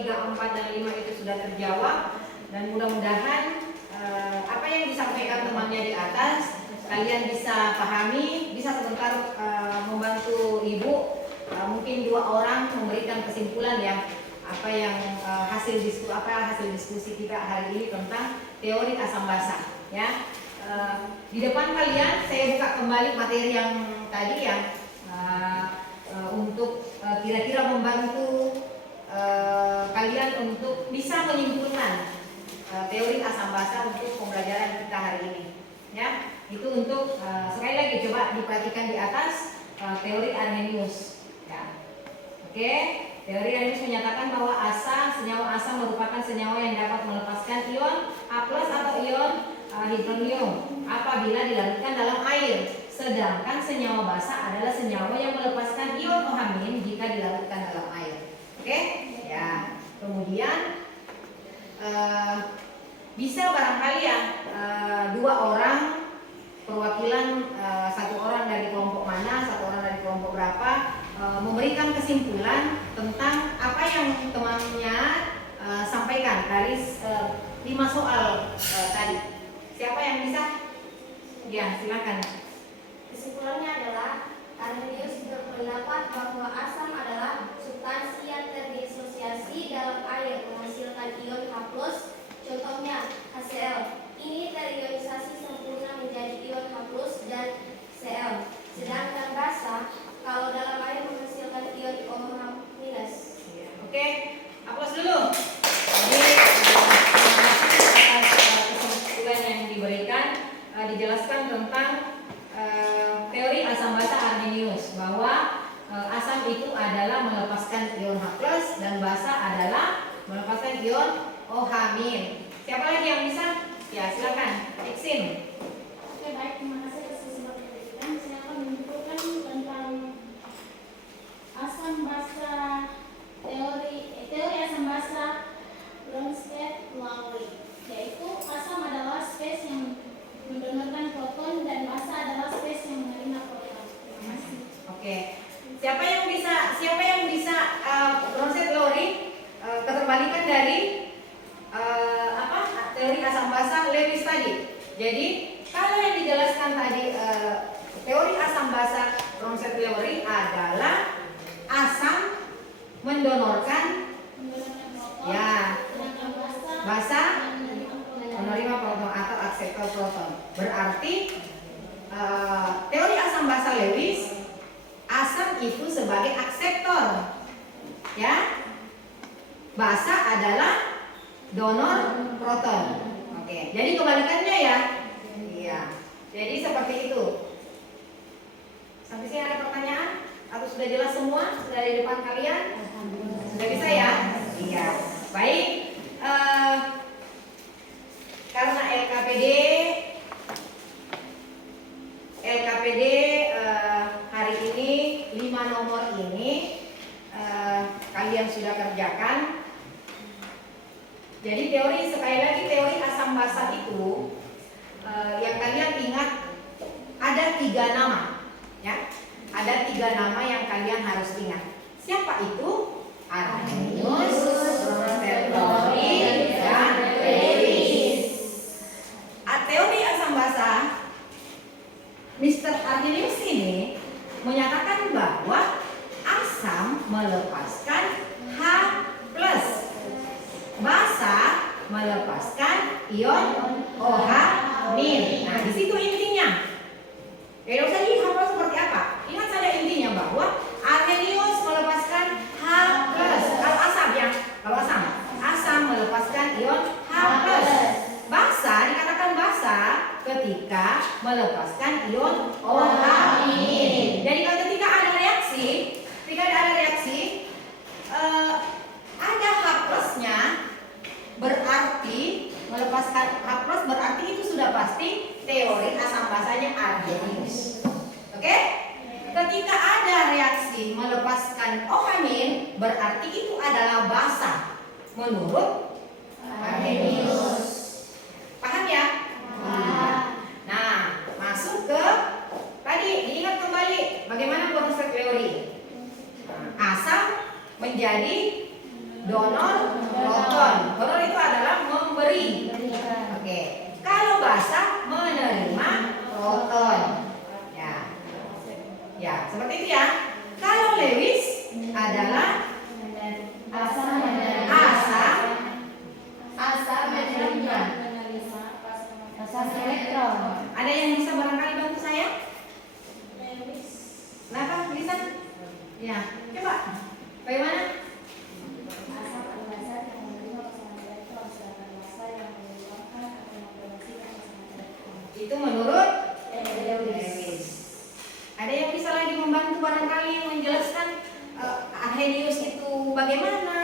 3, 4, dan 5 itu sudah terjawab. Dan mudah-mudahan apa yang disampaikan temannya di atas kalian bisa pahami, bisa sebentar membantu ibu, mungkin 2 orang memberikan kesimpulan ya apa yang hasil diskusi kita hari ini tentang teori asam basa ya. Di depan kalian saya buka kembali materi yang tadi ya, untuk kira-kira membantu kalian untuk bisa menyimpulkan teori asam basa untuk pembelajaran kita hari ini ya. Itu untuk sekali lagi coba diperhatikan di atas teori Arrhenius ya. Oke, teori Arrhenius menyatakan bahwa senyawa asam merupakan senyawa yang dapat melepaskan ion A+ atau ion hidronium apabila dilarutkan dalam air. Sedangkan senyawa basa adalah senyawa yang melepaskan ion OH- jika dilarutkan dalam air. Oke? Ya. Kemudian bisa barangkali ya 2 orang perwakilan, 1 orang dari kelompok mana, 1 orang dari kelompok berapa, memberikan kesimpulan tentang apa yang temannya sampaikan dari 5 soal tadi. Siapa yang bisa? Ya, silakan. Kesimpulannya adalah Arrhenius berpendapat bahwa asam adalah substansi yang terdisosiasi dalam air menghasilkan ion H+, contohnya HCl. Ini terionisasi sempurna menjadi ion H+ dan Cl. Sedangkan basa kalau dalam air menghasilkan ion OH-. Oke, aplaus dulu. Jadi terima kasih atas kesimpulan yang diberikan, dijelaskan tentang teori asam basa Arrhenius bahwa asam itu adalah melepaskan ion H+ dan basa adalah melepaskan ion OH-. Siapa lagi yang bisa? Ya, silakan. Iksin. Oke, baik, terima kasih atas kesempatan yang diberikan. Saya akan menyimpulkan tentang asam basa, teori asam basa Bronsted-Lowry, yaitu asam adalah spesies yang mendonorkan proton dan basa adalah spesies yang menerima proton. Terima kasih. Oke. Siapa yang bisa Bronsted-Lowry, keterbalikan dari teori asam basa Lewis tadi. Jadi kalau yang dijelaskan tadi teori asam basa Bronsted-Lowry adalah asam mendonorkan ya basa menerima proton atau akseptor proton. Berarti teori asam basa Lewis, asam itu sebagai akseptor ya, basa adalah donor proton. Oke, jadi kebalikannya ya. Iya. Jadi seperti itu. Sampai sini ada pertanyaan? Atau sudah jelas semua? Sudah di depan kalian? Sudah bisa ya? Iya. Baik. Karena LKPD hari ini 5 nomor ini kalian sudah kerjakan. Jadi sekali lagi teori asam basa itu yang kalian ingat ada 3 nama ya. Ada 3 nama yang kalian harus ingat. Siapa itu? Arrhenius, Bronsted-Lowry, dan Lewis. Teori asam basa Mr. Arrhenius ini menyatakan bahwa asam melepaskan H+, basa melepaskan ion OH-. Nah, di situ intinya. Tidak usah dihafal seperti apa. Ingat saja intinya bahwa Arrhenius melepaskan H+. Kalau asam ya, asam melepaskan ion H+. Basa dikatakan basa ketika melepaskan ion OH-. Jadi kalau ketika ada reaksi, ada H+-nya, berarti melepaskan H+ berarti itu sudah pasti teori asam basanya Arrhenius. Oke? Ketika ada reaksi melepaskan OH- berarti itu adalah basa menurut Arrhenius. Paham ya? Nah, masuk ke tadi, diingat kembali bagaimana Bronsted-Lowry. Asam menjadi donor Honor itu adalah memberi. Oke. Kalau basa menerima proton. Ya. Ya, seperti itu ya. Kalau Lewis adalah Asa menerima. Asa elektron. ada yang bisa barangkali bantu saya? Kenapa bisa? Ya, coba. Bagaimana? Itu menurut Lewis. Ada yang bisa lagi membantu barangkali menjelaskan Arrhenius itu bagaimana?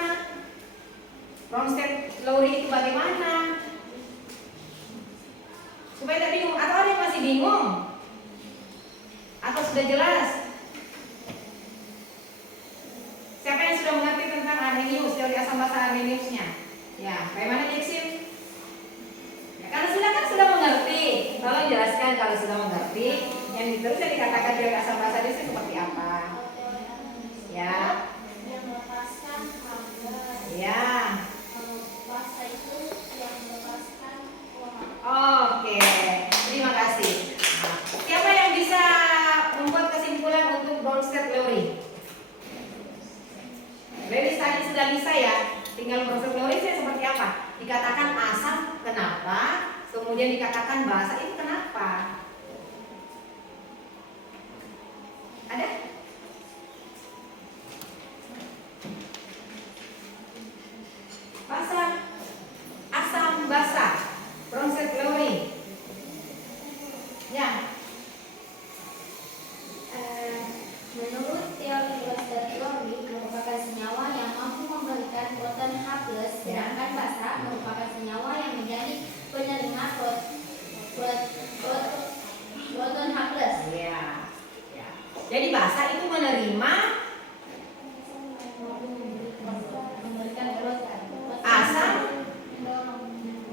Bronsted-Lowry itu bagaimana? Supaya tidak bingung. Atau ada yang masih bingung? Atau sudah jelas? Siapa yang sudah mengerti tentang Arrhenius, teori asam basa Arrheniusnya? Ya, bagaimana Jackson? Ya, kalau sudah mengerti, tolong jelaskan kalau sudah mengerti. Yang diterusnya dikatakan teori asam basa itu seperti apa? Ya. Yang melepaskan harga. Ya. Basa itu yang melepaskan uang. Oke, terima kasih. Nah, siapa yang bisa membuat kesimpulan untuk Bronsted-Lowry? Lewis tadi sudah bisa ya. Tinggal Bronsted-Lowry seperti apa? Dikatakan asam, kenapa? Kemudian dikatakan basa, itu kenapa? Ada? Basa, asam, basa, Bronsted-Lowry. Ya. Menurut teori Bronsted-Lowry merupakan senyawa yang mampu memberikan proton H+, sedangkan basa merupakan senyawa yang menjadi penerima proton H+. Ya. Ya. Jadi basa itu menerima, Memberikan proton. asam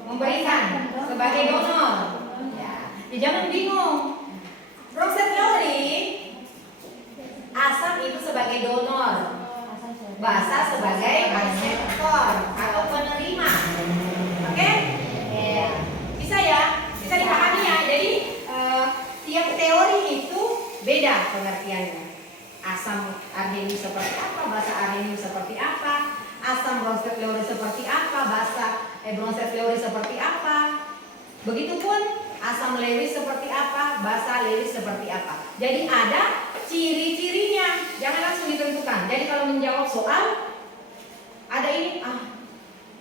memberikan sebagai donor. Ya. Ya, jangan bingung. Bronsted-Lowry, asam itu sebagai donor, basa sebagai akseptor atau penerima. Oke? Ya. Bisa ya? Bisa dipahami ya? Jadi tiap teori itu beda pengertiannya. Asam Arrhenius seperti apa, basa Arrhenius seperti apa, asam Bronsted-Lowry seperti apa, basa Bronsted-Lowry seperti apa. Begitupun asam Lewis seperti apa, basa Lewis seperti apa. Jadi ada ciri-cirinya, jangan langsung ditentukan. Jadi kalau menjawab soal ada ini,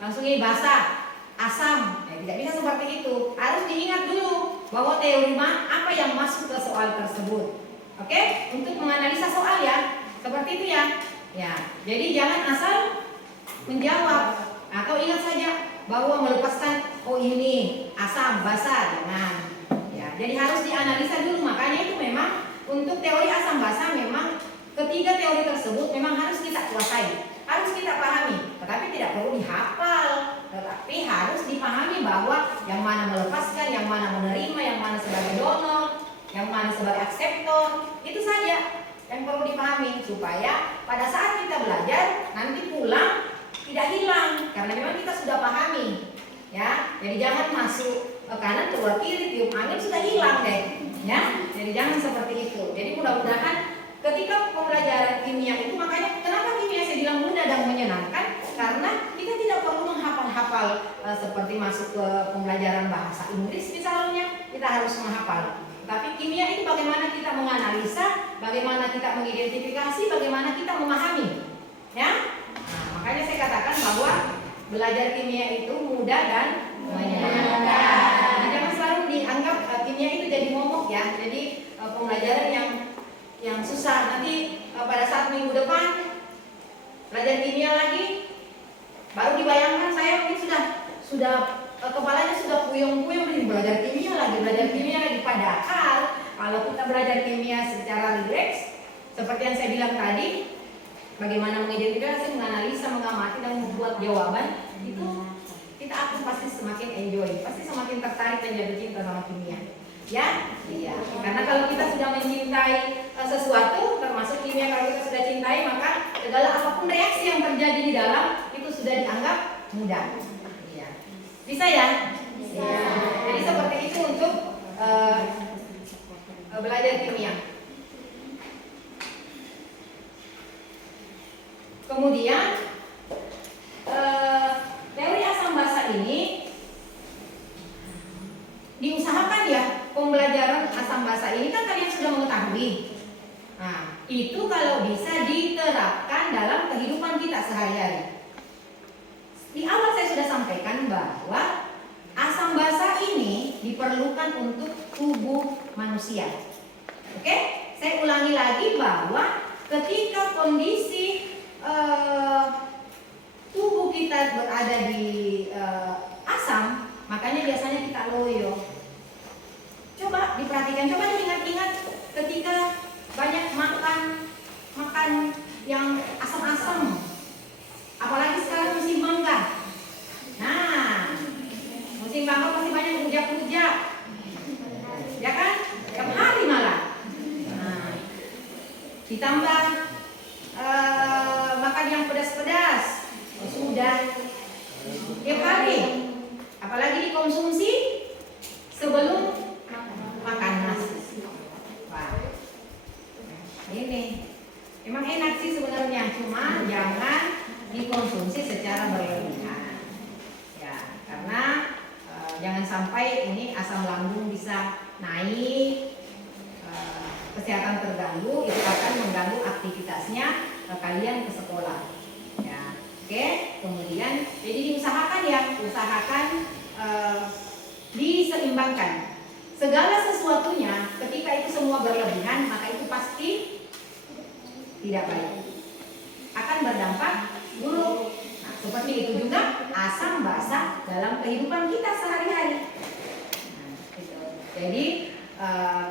langsung ini basa, asam, tidak bisa seperti itu. Harus diingat dulu bahwa teori apa yang masuk ke soal tersebut. Oke, untuk menganalisa soal ya, seperti itu ya. Ya, jadi jangan asal menjawab. Atau ingat saja bahwa melepaskan ini asam, basa, jangan. Ya, jadi harus dianalisa dulu. Makanya itu memang untuk teori asam basa memang ketiga teori tersebut memang harus kita kuasai, harus kita pahami. Tetapi tidak perlu dihafal, tetapi harus dipahami bahwa yang mana melepaskan, yang mana menerima, yang mana sebagai donor, yang mana sebagai akseptor, itu saja yang perlu dipahami supaya pada saat kita belajar nanti pulang tidak hilang karena memang kita sudah pahami. Ya, jadi jangan masuk ke kanan keluar kiri tiup angin sudah hilang deh. Ya, jadi jangan seperti itu. Jadi mudah-mudahan ketika pembelajaran kimia itu, makanya kenapa kimia saya bilang mudah dan menyenangkan, karena kita tidak perlu menghafal-hafal seperti masuk ke pembelajaran bahasa Inggris misalnya, kita harus menghafal. Tapi kimia itu bagaimana kita menganalisa, bagaimana kita mengidentifikasi, bagaimana kita memahami. Ya, nah, makanya saya katakan bahwa belajar kimia itu mudah dan menyenangkan. Jangan selalu dianggap kimia itu jadi momok ya. Jadi pembelajaran yang susah. Nanti pada saat minggu depan belajar kimia lagi, baru dibayangkan saya mungkin sudah kepalanya sudah puyeng-puyeng belajar kimia lagi. Padahal kalau kita belajar kimia secara rileks, seperti yang saya bilang tadi, bagaimana mengidentifikasi, menganalisa, mengamati dan membuat jawaban, itu kita akan pasti semakin enjoy, pasti semakin tertarik dan jatuh cinta sama kimia. Ya, iya. Karena kalau kita sudah mencintai sesuatu, termasuk kimia, kalau kita sudah cintai, maka segala apapun reaksi yang terjadi di dalam itu sudah dianggap mudah. Iya. Bisa ya? Bisa. Jadi seperti itu untuk belajar kimia. Kemudian teori asam basa ini diusahakan ya, pembelajaran asam basa ini kan kalian sudah mengetahui. Nah, itu kalau bisa diterapkan dalam kehidupan kita sehari-hari. Di awal saya sudah sampaikan bahwa asam basa ini diperlukan untuk tubuh manusia. Oke, saya ulangi lagi bahwa ketika kondisi tubuh kita berada di asam, makanya biasanya kita loyo. Coba diperhatikan, coba diingat-ingat ketika banyak makan yang asam-asam, apalagi sekarang musim mangga. Nah, musim mangga pasti banyak rujak-rujak, ya kan? Tiap hari malah. Nah, ditambah makan yang pedas-pedas, sudah tiap hari, apalagi dikonsumsi sebelum makan nasi. Wah, ini emang enak sih sebenarnya, cuma jangan dikonsumsi secara berlebihan, ya, karena jangan sampai ini asam lambung bisa naik, kesehatan terganggu, itu akan mengganggu aktivitasnya kalian ke sekolah. Ya, oke. Kemudian, jadi diusahakan ya, usahakan diseimbangkan. Segala sesuatunya ketika itu semua berlebihan, maka itu pasti tidak baik, akan berdampak buruk. Nah, seperti itu juga asam basa dalam kehidupan kita sehari-hari. Nah, gitu. Jadi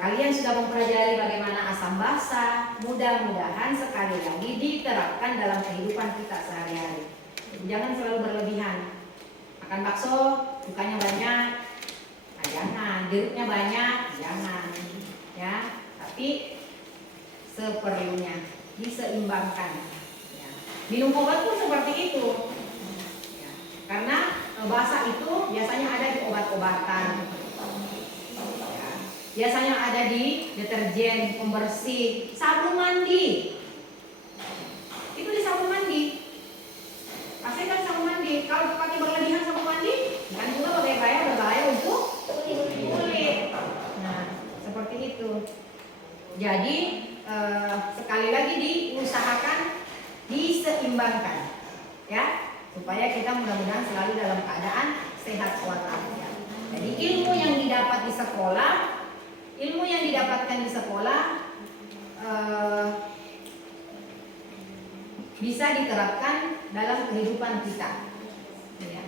kalian sudah mempelajari bagaimana asam basa, mudah-mudahan sekali lagi diterapkan dalam kehidupan kita sehari-hari. Jangan selalu berlebihan. Makan bakso, sukanya banyak, nah, jangan. Jeruknya banyak, jangan. Ya, tapi seperlunya, diseimbangkan. Ya. Minum obat pun seperti itu. Ya. Karena basa itu biasanya ada di obat-obatan. Biasanya ada di deterjen, pembersih, sabun mandi. Itu di sabun mandi. Pastikan sabun mandi. Kalau pakai berlebihan sabun mandi, kan juga berbahaya untuk kulit. Nah, seperti itu. Jadi sekali lagi diusahakan diseimbangkan, ya, supaya kita mudah-mudahan selalu dalam keadaan sehat walafiat. Jadi ilmu yang didapatkan di sekolah bisa diterapkan dalam kehidupan kita. Ya.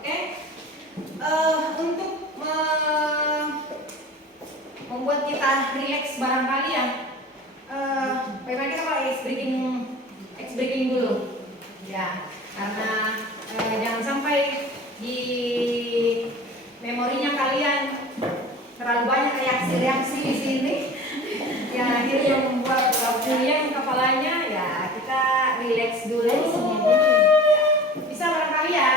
Oke. Untuk membuat kita rileks barangkali ya, bagaimana kita pakai ice breaking dulu, ya, karena jangan sampai di memorinya kalian terlalu banyak reaksi-reaksi di sini, yang akhirnya membuat puyeng kepalanya. Ya, kita rileks dulu. Bisa barangkali ya.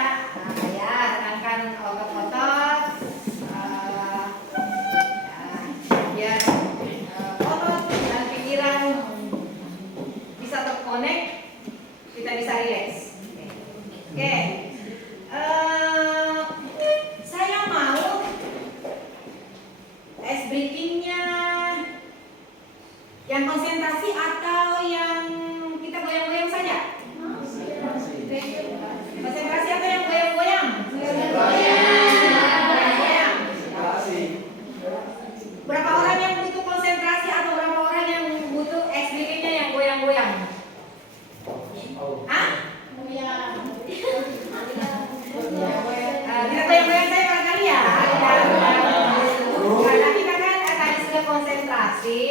Tenangkan otot-otot, biar otot dan pikiran bisa terkonek, kita bisa rileks. Oke. Saya mau ice breakingnya yang konsentrasi atau yang kita goyang-goyang saja? Konsentrasi atau yang goyang-goyang? Berapa orang yang butuh konsentrasi atau berapa orang yang butuh SDG-nya yang goyang-goyang? Hah? Kita goyang-goyang saya barangkali ya. Karena kita kan tadi sudah konsentrasi.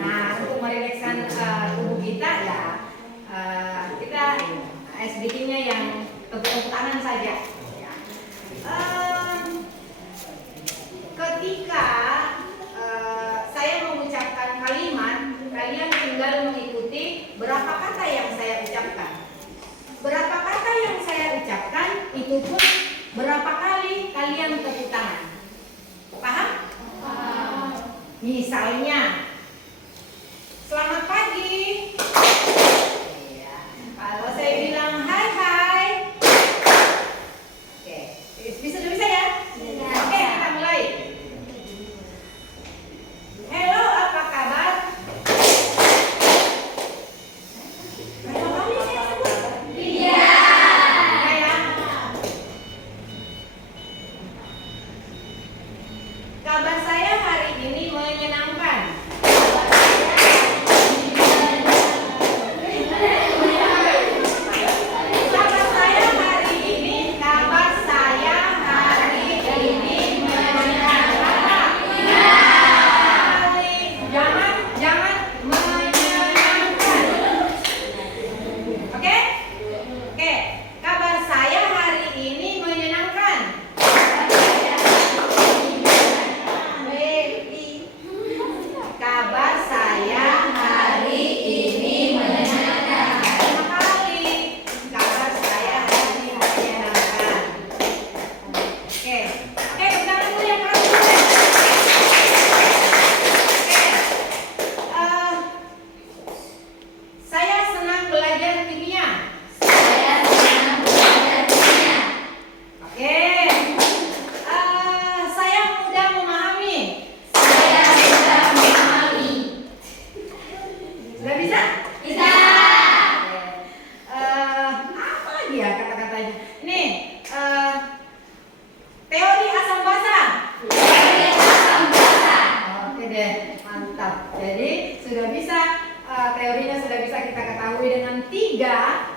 Nah, untuk merilekskan tubuh kita ya, kita ice breakingnya yang tepuk tangan saja. Ya. Ketika saya mengucapkan kalimat, kalian tinggal mengikuti berapa kata yang saya ucapkan. Berapa kata yang saya ucapkan, itu pun berapa kali kalian tepuk tangan. Paham? Misalnya, selamat pagi. Kalau saya bilang hai hai, oke, bisa ya? Oke, kita mulai. Hello, apa kabar? Berapa kali saya sebut? Iya. Ya. Kabar saya hari ini menyenangkan.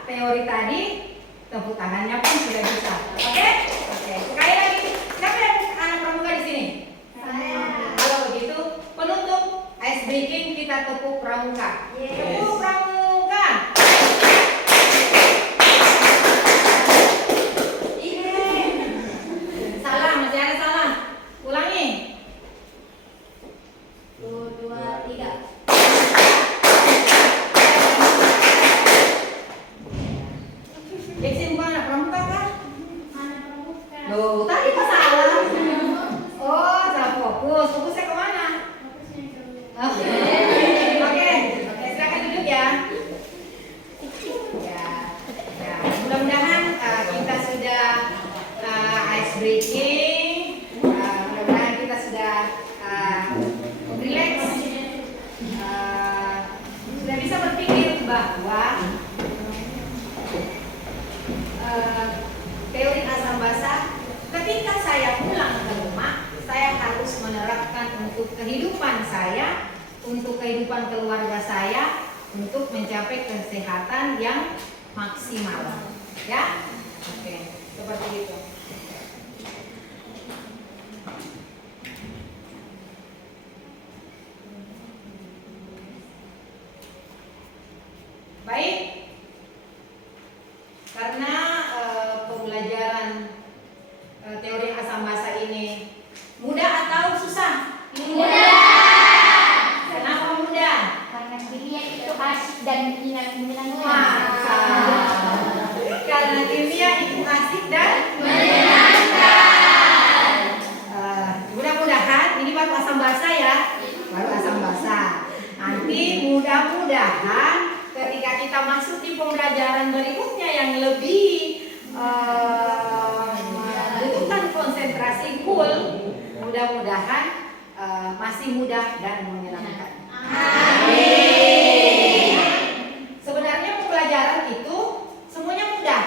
Teori tadi, tepuk tangannya pun sudah bisa. Oke? Oke. Sekali lagi, siapa yang anak pramuka di sini? Saya. Kalau begitu, penutup ice breaking kita tepuk pramuka. Tepuk pramuka. Salah, masih ada salah. Ulangi. 1, 2, 3. Diksi bukan anak pramuka kah? Anak pramuka. Loh, tadi kok salah? Oh, salah fokus. Fokusnya kemana? Oke, silakan duduk ya. Ya, mudah-mudahan kita sudah ice breaking. Mudah-mudahan kita sudah relax. Sudah bisa berpikir bahwa teori asam basa, ketika saya pulang ke rumah, saya harus menerapkan untuk kehidupan saya, untuk kehidupan keluarga saya, untuk mencapai kesehatan yang maksimal. Ya, oke, seperti itu. Baik, karena pembelajaran teori asam basa ini mudah atau susah? Mudah. Kenapa mudah? Karena kimia itu asik dan menyenangkan. Karena kimia itu asik dan mudah-mudahan ini baru asam basa ya, baru asam basa. Nanti mudah-mudahan ketika kita masuk di pembelajaran berikutnya yang lebih membutuhkan konsentrasi full, mudah-mudahan masih mudah dan menyenangkan. Amin. Sebenarnya pembelajaran itu semuanya mudah.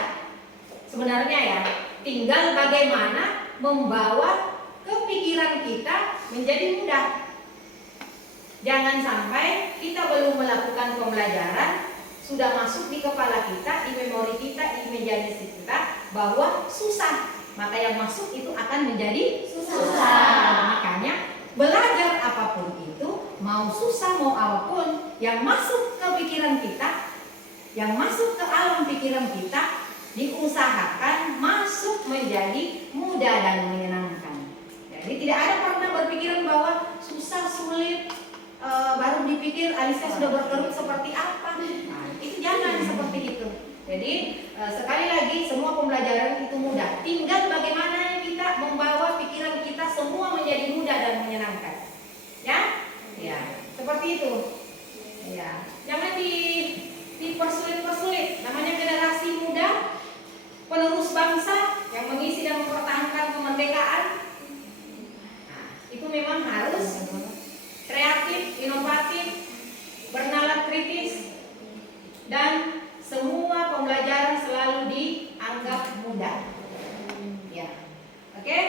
Sebenarnya ya, tinggal bagaimana membawa kepikiran kita menjadi mudah. Jangan sampai kita belum melakukan pembelajaran, sudah masuk di kepala kita, di memori kita, di imajinasi kita bahwa susah. Maka yang masuk itu akan menjadi susah. Makanya belajar apapun itu, mau susah mau apapun, yang masuk ke pikiran kita, yang masuk ke alam pikiran kita tidak ada pernah berpikiran bahwa susah, sulit, baru dipikir Alicia sudah berkerut seperti apa. Nah, itu jangan seperti itu. Jadi sekali lagi semua pembelajaran itu mudah. Tinggal bagaimana kita membawa pikiran kita semua menjadi mudah dan menyenangkan. Ya? Ya, seperti itu. Ya, jangan dipersulit-persulit. Namanya generasi muda, penerus bangsa yang mengisi dan mempertahankan kemerdekaan. Nah, itu memang harus kreatif, inovatif, bernalar kritis, dan semua pembelajaran selalu dianggap mudah. Ya, oke?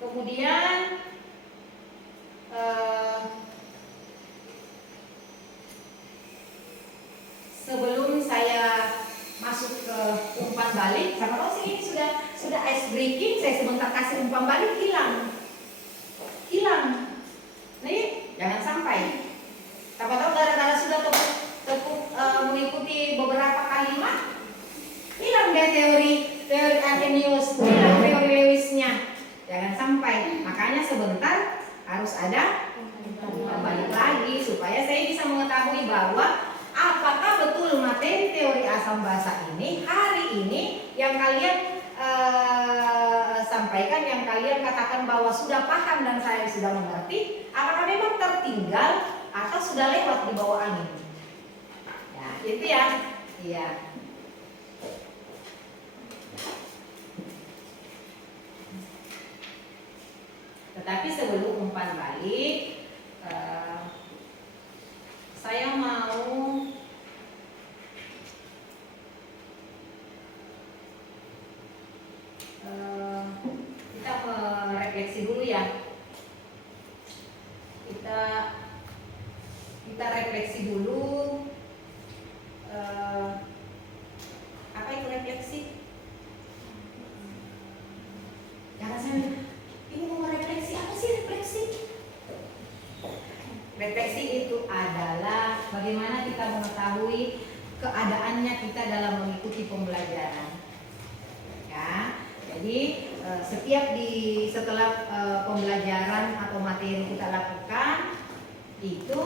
Kemudian sebelum saya masuk ke umpan balik, sama tahu sih ini sudah ice breaking, saya sebentar kasih umpan balik hilang. Nih, jangan sampai. Siapa tahu gara-gara sudah tekuk mengikuti beberapa kalimat, hilang deh teori Arrhenius, hilang teori Lewisnya. Jangan sampai. Makanya sebentar harus ada umpan balik lagi supaya saya bisa mengetahui bahwa apakah betul materi teori asam basa ini hari ini yang kalian sampaikan, yang kalian katakan bahwa sudah paham dan saya sudah mengerti, apakah memang tertinggal atau sudah lewat di bawah angin? Ya, itu ya. Iya. Tetapi sebelum umpan balik, saya mau kita merefleksi dulu ya. Kita refleksi dulu. Apa itu refleksi? Jangan sampai ini mau merefleksi, apa sih refleksi? Refleksi itu adalah bagaimana kita mengetahui keadaannya kita dalam mengikuti pembelajaran. Ya, jadi setelah pembelajaran atau materi kita lakukan itu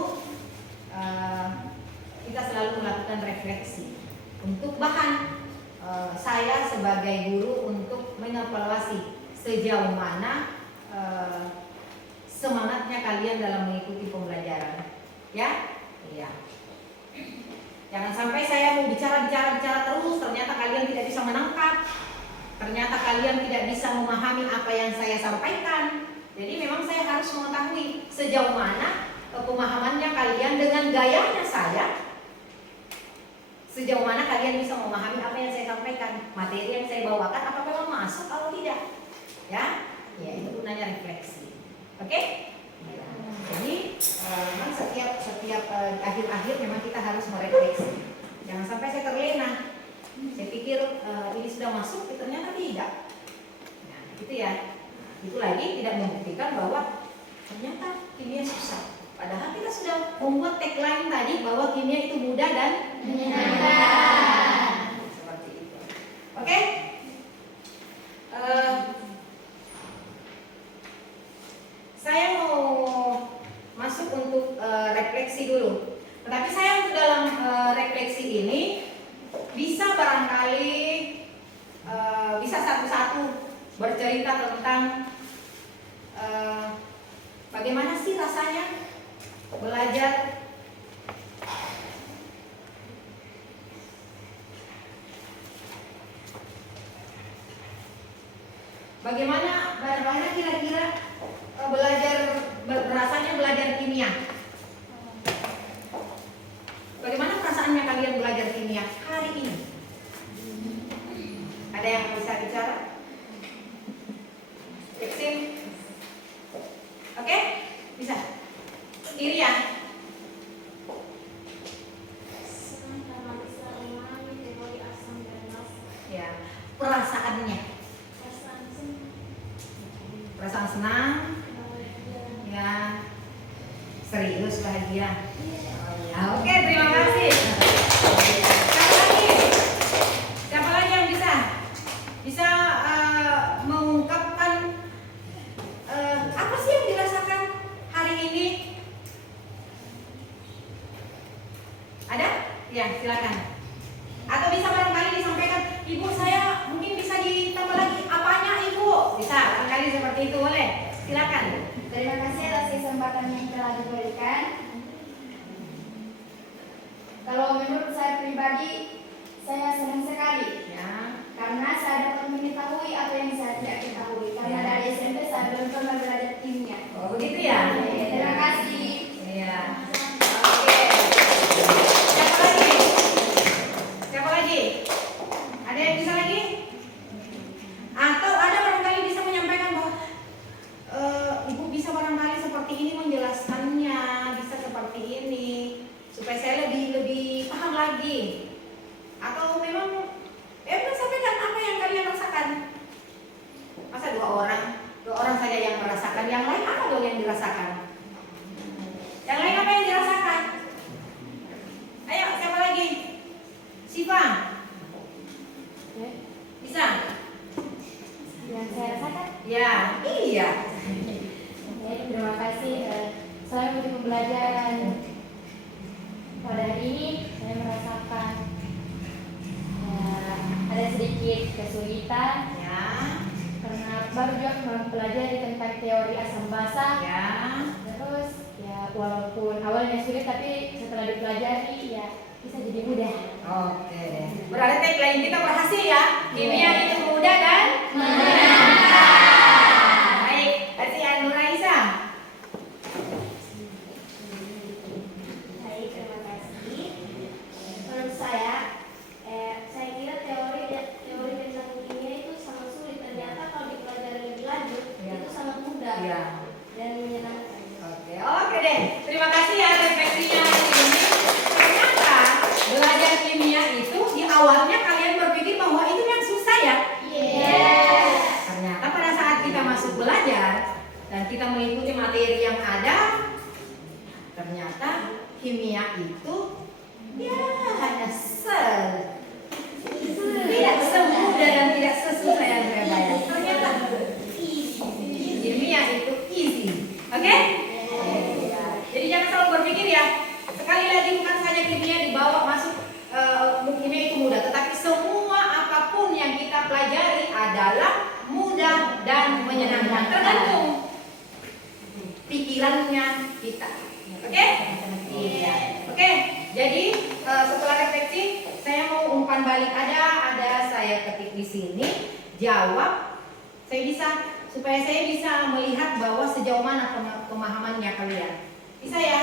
kita selalu melakukan refleksi untuk bahan saya sebagai guru untuk mengevaluasi sejauh mana semangatnya kalian dalam mengikuti pembelajaran. Ya? Iya. Jangan sampai saya mau bicara terus, ternyata kalian tidak bisa menangkap. Ternyata kalian tidak bisa memahami apa yang saya sampaikan. Jadi memang saya harus mengetahui sejauh mana pemahamannya kalian dengan gayanya saya. Sejauh mana kalian bisa memahami apa yang saya sampaikan, materi yang saya bawakan, apakah memang masuk atau tidak. Ya, ya itu gunanya refleksi. Oke? Ya. Jadi memang setiap akhir-akhir memang kita harus merefleksi. Jangan sampai saya terlena. Saya pikir ini sudah masuk, ternyata tidak. Nah, gitu ya. Nah, itu lagi tidak membuktikan bahwa ternyata kimia susah. Padahal kita sudah membuat tagline tadi bahwa kimia itu mudah dan menyenangkan. Seperti itu. Oke? Saya mau masuk untuk refleksi dulu. Tetapi saya untuk dalam refleksi ini bisa barangkali bisa satu-satu bercerita tentang bagaimana sih rasanya belajar bagaimana kira-kira rasanya belajar kimia. Bagaimana perasaannya kalian belajar kimia hari ini? Ada yang bisa bicara? Eksim? Oke? Bisa? Sendiri ya? Senang karena bisa memahami teori asam dan basa. Ya. Perasaannya? Perasaan senang. Perasaan senang? Bahagia. Ya. Serius bahagia. Ya, oke, terima kasih. Siapa lagi? Siapa lagi yang bisa mengungkapkan apa sih yang dirasakan hari ini? Ada? Ya, silakan. Atau bisa barangkali disampaikan, Ibu saya mungkin bisa ditambah lagi apanya Ibu? Bisa, barangkali seperti itu boleh. Silakan. Terima kasih atas kesempatan yang telah diberikan. Kalau menurut saya pribadi, saya senang sekali Ya. karena saya dapat mengetahui apa yang saya tidak ketahui. Karena Ya. dari SMP saya belum pernah berada di timnya. Oh, begitu ya? Terima kasih. Iya. Oke. Siapa lagi? Siapa lagi? Ada yang bisa lagi? Atau ada barangkali bisa menyampaikan bahwa Ibu bisa barangkali seperti ini menjelaskannya, bisa seperti ini supaya saya lebih paham lagi. Atau memang sampaikan apa yang kalian rasakan. Masa dua orang saja yang merasakan, yang lain apa dong yang dirasakan? Yang lain apa yang dirasakan? Ayo, siapa lagi? Siva. Bisa? Yang saya rasakan, Ya, iya. terima kasih. Saya untuk pembelajaran pada hari ini saya merasakan ada sedikit kesulitan Ya, karena baru juga mempelajari tentang teori asam basa. ya. Terus ya walaupun awalnya sulit tapi setelah dipelajari ya bisa jadi mudah. Oke. Berarti tagline kita berhasil ya. Kimia itu mudah dan baik. Kasih Anu Raisa. Baik, terima kasih. Menurut saya kira teori tentang kimia itu sangat sulit. Ternyata kalau dipelajari lebih lanjut Ya. itu sangat mudah Ya. dan menyenangkan. Oke deh. Terima kasih ya refleksinya hari ini. Ternyata belajar kimia itu di awalnya kalian berpikir bahwa itu yang susah ya. Yes. Ternyata pada saat kita masuk belajar dan kita mengikuti materi yang ada, ternyata kimia itu ya hanya tidak semudah dan tidak sesusah yang saya bayangkan. Ternyata kimia itu easy, oke? Jadi jangan selalu berpikir ya. Sekali lagi bukan saja kimia dibawa masuk kimia itu mudah, tetapi semua apapun yang kita pelajari adalah mudah dan menyenangkan. Tergantung pikirannya kita, oke? Iya. Oke. Jadi setelah refleksi, saya mau umpan balik ada saya ketik di sini, jawab. Saya bisa supaya saya bisa melihat bahwa sejauh mana pemahamannya kalian. Bisa ya?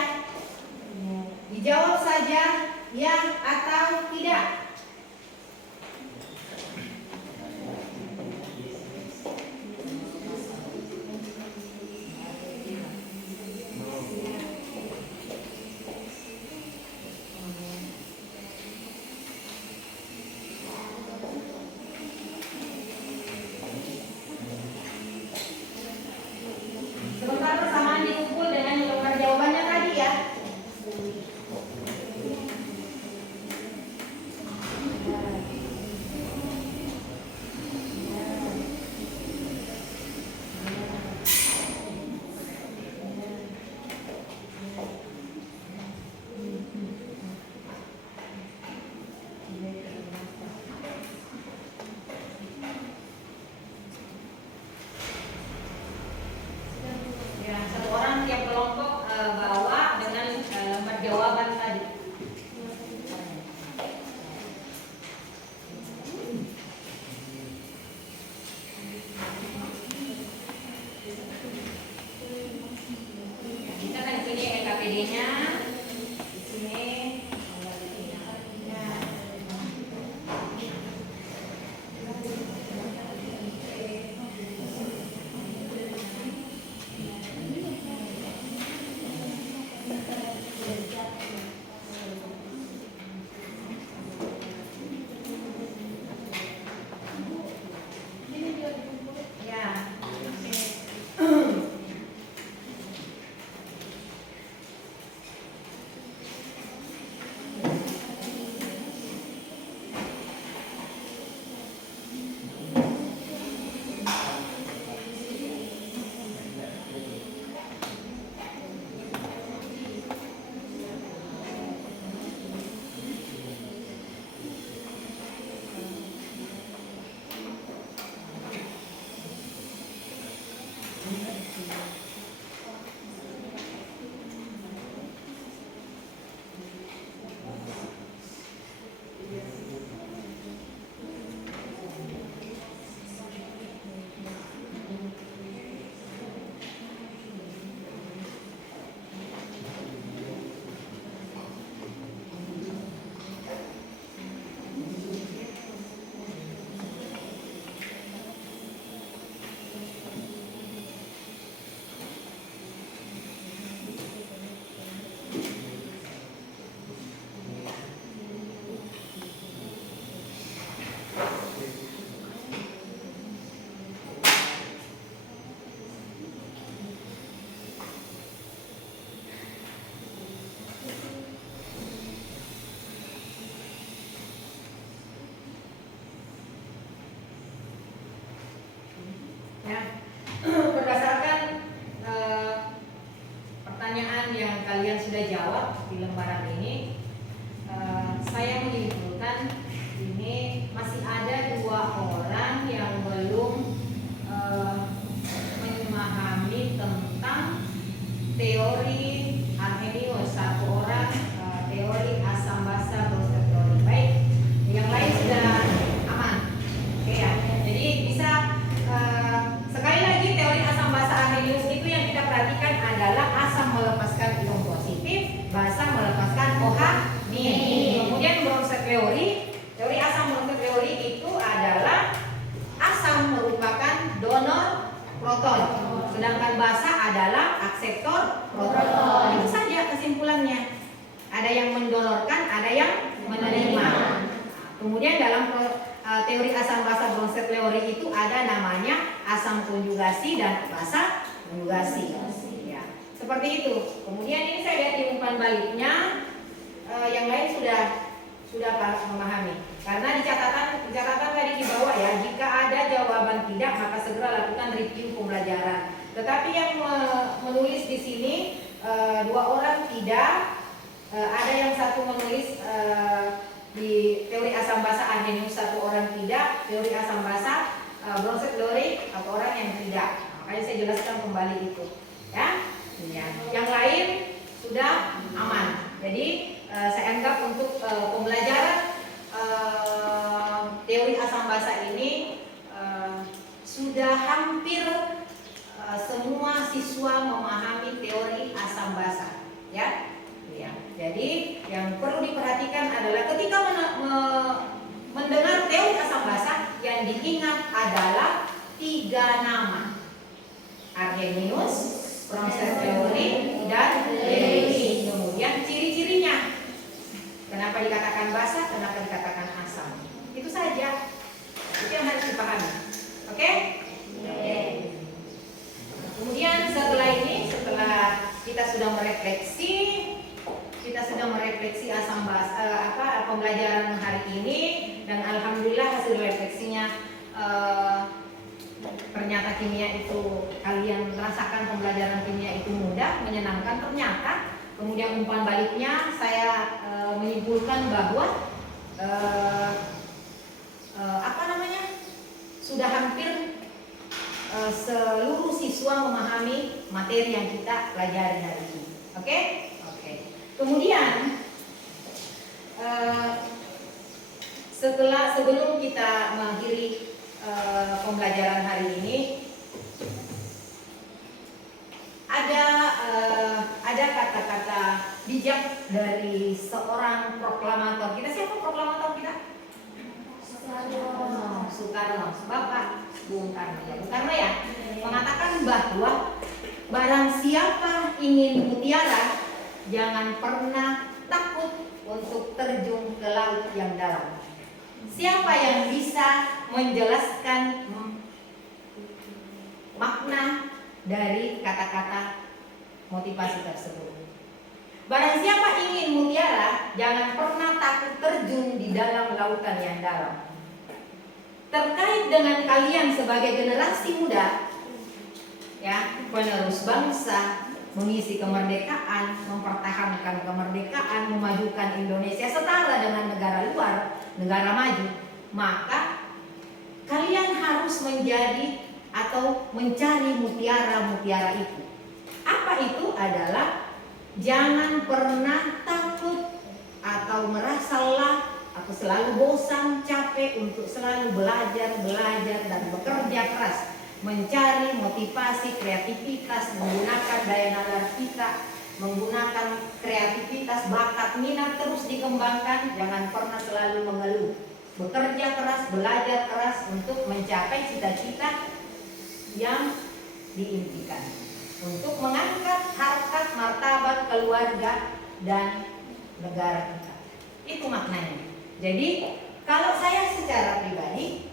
Dijawab saja ya atau tidak. Sebentar bersamaan dikumpul dengan nomor jawabannya tadi ya. Ya, berdasarkan pertanyaan yang kalian sudah jawab di lembaran ini, saya menyimpulkan ini masih ada 2 orang yang belum memahami tentang teori Arrhenius. 1 orang teori asam basa Bronsted teori. Baik, yang lain sudah aman. Oke ya. Jadi bisa sekali lagi teori asam basa Arrhenius itu yang kita perhatikan adalah asam melepaskan ion positif, basa melepaskan OH nih. Kemudian Bronsted teori asam Bronsted teori itu adalah asam merupakan donor proton, sedangkan basa adalah akseptor proton. Itu saja kesimpulannya. Ada yang mendonorkan, ada yang menerima. Kemudian dalam teori asam basa Bronsted teori itu ada namanya asam konjugasi dan basa konjugasi. Ya, seperti itu. Kemudian ini saya lihat di umpan baliknya, yang lain sudah memahami. Karena di catatan tadi di bawah ya, jika ada jawaban tidak maka segera lakukan review pembelajaran. Tetapi yang menulis di sini 2 orang tidak, ada yang 1 menulis di teori asam basa Arrhenius 1 orang tidak, teori asam basa Bronsted teori 1 orang yang tidak. Makanya saya jelaskan kembali itu, ya. Yang lain sudah aman. Jadi saya anggap untuk pembelajaran teori asam basa ini sudah hampir semua siswa memahami teori asam basa, ya. Jadi yang perlu diperhatikan adalah ketika mendengar teori asam basa yang diingat adalah 3 nama: Arrhenius, Bronsted teori, dan Lewis. Kemudian ciri-cirinya. Kenapa dikatakan basa, kenapa dikatakan asam. Itu saja. Itu yang harus dipahami. Oke? Oke. Kemudian setelah ini, setelah kita sudah merefleksi asam basa pembelajaran hari ini, dan alhamdulillah hasil refleksinya ternyata kimia itu, kalian merasakan pembelajaran kimia itu mudah, menyenangkan ternyata. Kemudian umpan baliknya saya menyimpulkan bahwa sudah hampir seluruh siswa memahami materi yang kita pelajari hari ini. Oke? Oke. Kemudian sebelum kita mengakhiri pembelajaran hari ini, ada kata-kata bijak dari seorang proklamator kita. Siapa proklamator kita? Soekarno. Bapak Bung Karno ya. Bung Karno ya mengatakan bahwa barang siapa ingin mutiara, jangan pernah takut untuk terjun ke laut yang dalam. Siapa yang bisa menjelaskan makna dari kata-kata motivasi tersebut? Barang siapa ingin mutiara, jangan pernah takut terjun di dalam lautan yang dalam. Terkait dengan kalian sebagai generasi muda, ya, penerus bangsa, mengisi kemerdekaan, mempertahankan kemerdekaan, memajukan Indonesia setara dengan negara luar, negara maju, maka kalian harus menjadi atau mencari mutiara-mutiara itu. Apa itu? Adalah jangan pernah takut atau merasa lelah atau selalu bosan, capek untuk selalu belajar dan bekerja keras, mencari motivasi, kreativitas, menggunakan daya nalar kita, menggunakan kreativitas, bakat, minat terus dikembangkan. Jangan pernah selalu mengeluh. Bekerja keras, belajar keras untuk mencapai cita-cita yang diimpikan, untuk mengangkat harkat martabat keluarga dan negara kita. Itu maknanya. Jadi kalau saya secara pribadi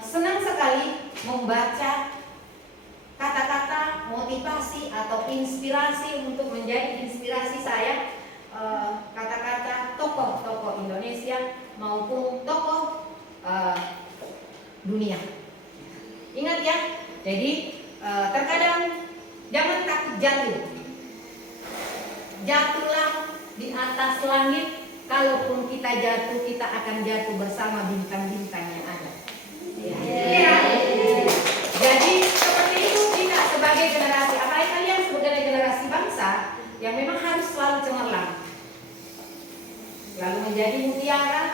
senang sekali membaca kata-kata motivasi atau inspirasi untuk menjadi inspirasi saya, kata-kata tokoh-tokoh Indonesia maupun tokoh dunia. Ingat ya, jadi terkadang jangan takut jatuh. Jatuhlah di atas langit. Kalaupun kita jatuh, kita akan jatuh bersama bintang-bintang yang ada. Ya. Jadi seperti itu kita sebagai generasi, apalagi kalian sebagai generasi bangsa yang memang harus selalu cemerlang, lalu menjadi mutiara.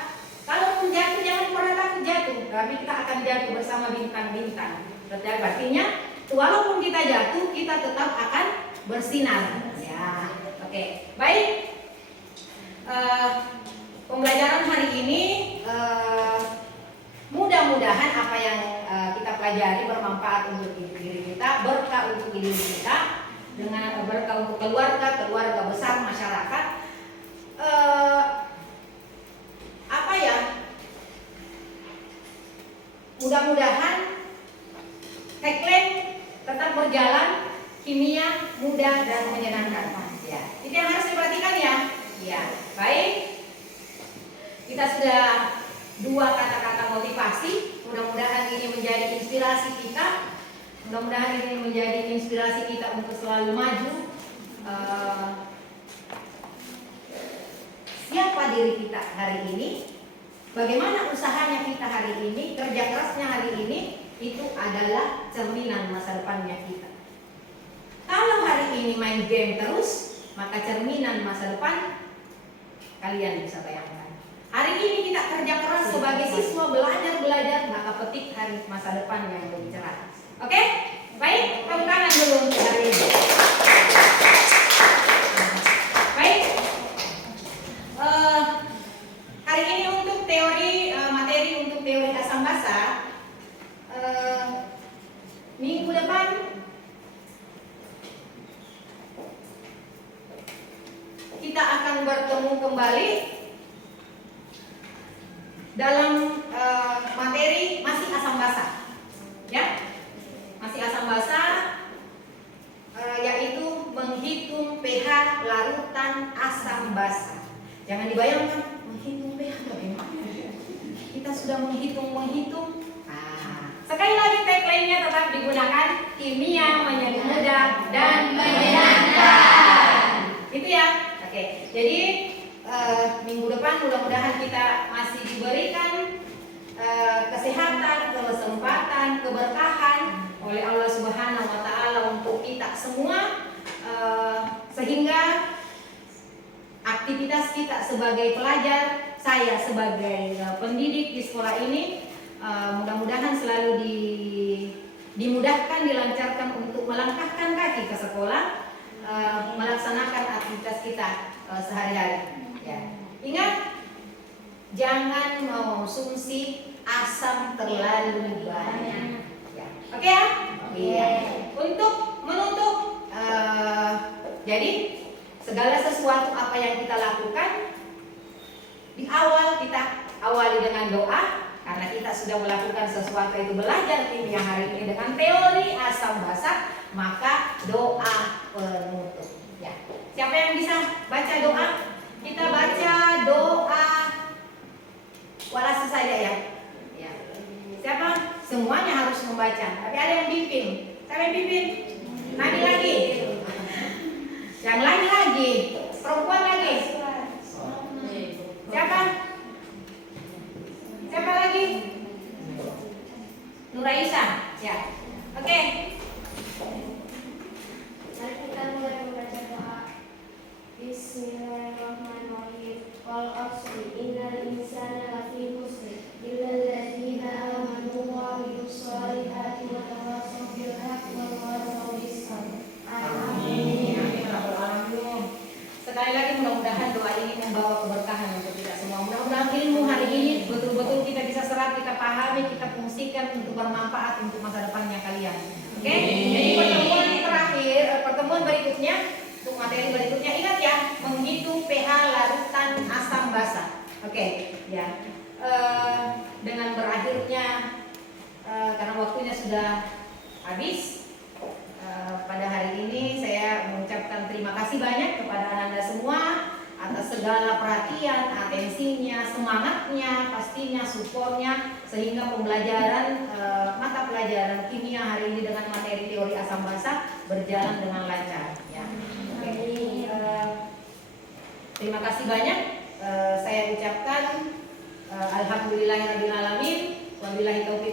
Kalaupun jatuh, jangan pernah takut jatuh, tapi kita akan jatuh bersama bintang-bintang. Artinya, walaupun kita jatuh, kita tetap akan bersinar. Ya, oke, baik. Pembelajaran hari ini mudah-mudahan apa yang kita pelajari bermanfaat untuk diri kita, berkah untuk diri kita, dengan berkah untuk keluarga besar, masyarakat. Mudah-mudahan tagline tetap berjalan, kimia mudah dan menyenangkan. Ya, itu yang harus diperhatikan ya. Ya, baik. Kita sudah 2 kata-kata motivasi. Mudah-mudahan ini menjadi inspirasi kita. Mudah-mudahan ini menjadi inspirasi kita untuk selalu maju. Siapa diri kita hari ini? Bagaimana usahanya kita hari ini? Kerja kerasnya hari ini itu adalah cerminan masa depannya kita. Kalau hari ini main game terus, maka cerminan masa depan kalian bisa bayangkan. Hari ini kita kerja keras sebagai siswa, belajar, maka petik hari masa depan yang lebih cerah. Oke? Baik, tepuk tangan dulu untuk hari ini. Baik. Hari ini untuk materi untuk teori asam basa. Minggu depan kita akan bertemu kembali dalam materi masih asam basa, ya, masih asam basa, yaitu menghitung pH larutan asam basa. Jangan dibayangkan menghitung pH bagaimana? Kita sudah menghitung. Sekali lagi tagline-nya tetap digunakan, kimia menjadi mudah dan menyenangkan. Itu ya. Oke, jadi minggu depan mudah-mudahan kita masih diberikan kesehatan, kesempatan, keberkahan oleh Allah Subhanahu wa Ta'ala untuk kita semua, sehingga aktivitas kita sebagai pelajar, saya sebagai pendidik di sekolah ini, mudah-mudahan selalu dimudahkan, dilancarkan untuk melangkahkan kaki ke sekolah, melaksanakan aktivitas kita sehari-hari. Ya. Ingat, jangan mengonsumsi asam terlalu banyak. Ya. Oke ya? Iya. Untuk menutup, jadi segala sesuatu apa yang kita lakukan, di awal kita awali dengan doa, karena kita sudah melakukan sesuatu itu belajar kimia hari ini dengan teori asam basa, maka doa penutup. Ya. Siapa yang bisa baca doa? Kita baca doa walasi saja ya. Ya. Siapa? Semuanya harus membaca. Tapi ada yang bimbing. Siapa yang bimbing? Nani lagi. Yang lain lagi. Perempuan lagi. Siapa? Siapa lagi? Nuraisa. Ya. pahami, kita fungsikan untuk bermanfaat untuk masa depannya kalian. Oke? Jadi pertemuan terakhir, pertemuan berikutnya, untuk materi berikutnya ingat ya, menghitung pH larutan asam basa. Oke, ya. Dengan berakhirnya karena waktunya sudah habis, pada hari ini saya mengucapkan terima kasih banyak kepada Anda semua atas segala perhatian, atensinya, semangatnya, pastinya supportnya, sehingga pembelajaran mata pelajaran kimia hari ini dengan materi teori asam basa berjalan dengan lancar. Ya. Oke. Terima kasih banyak. Saya ucapkan alhamdulillahirabbil alamin, wabillahi taufiq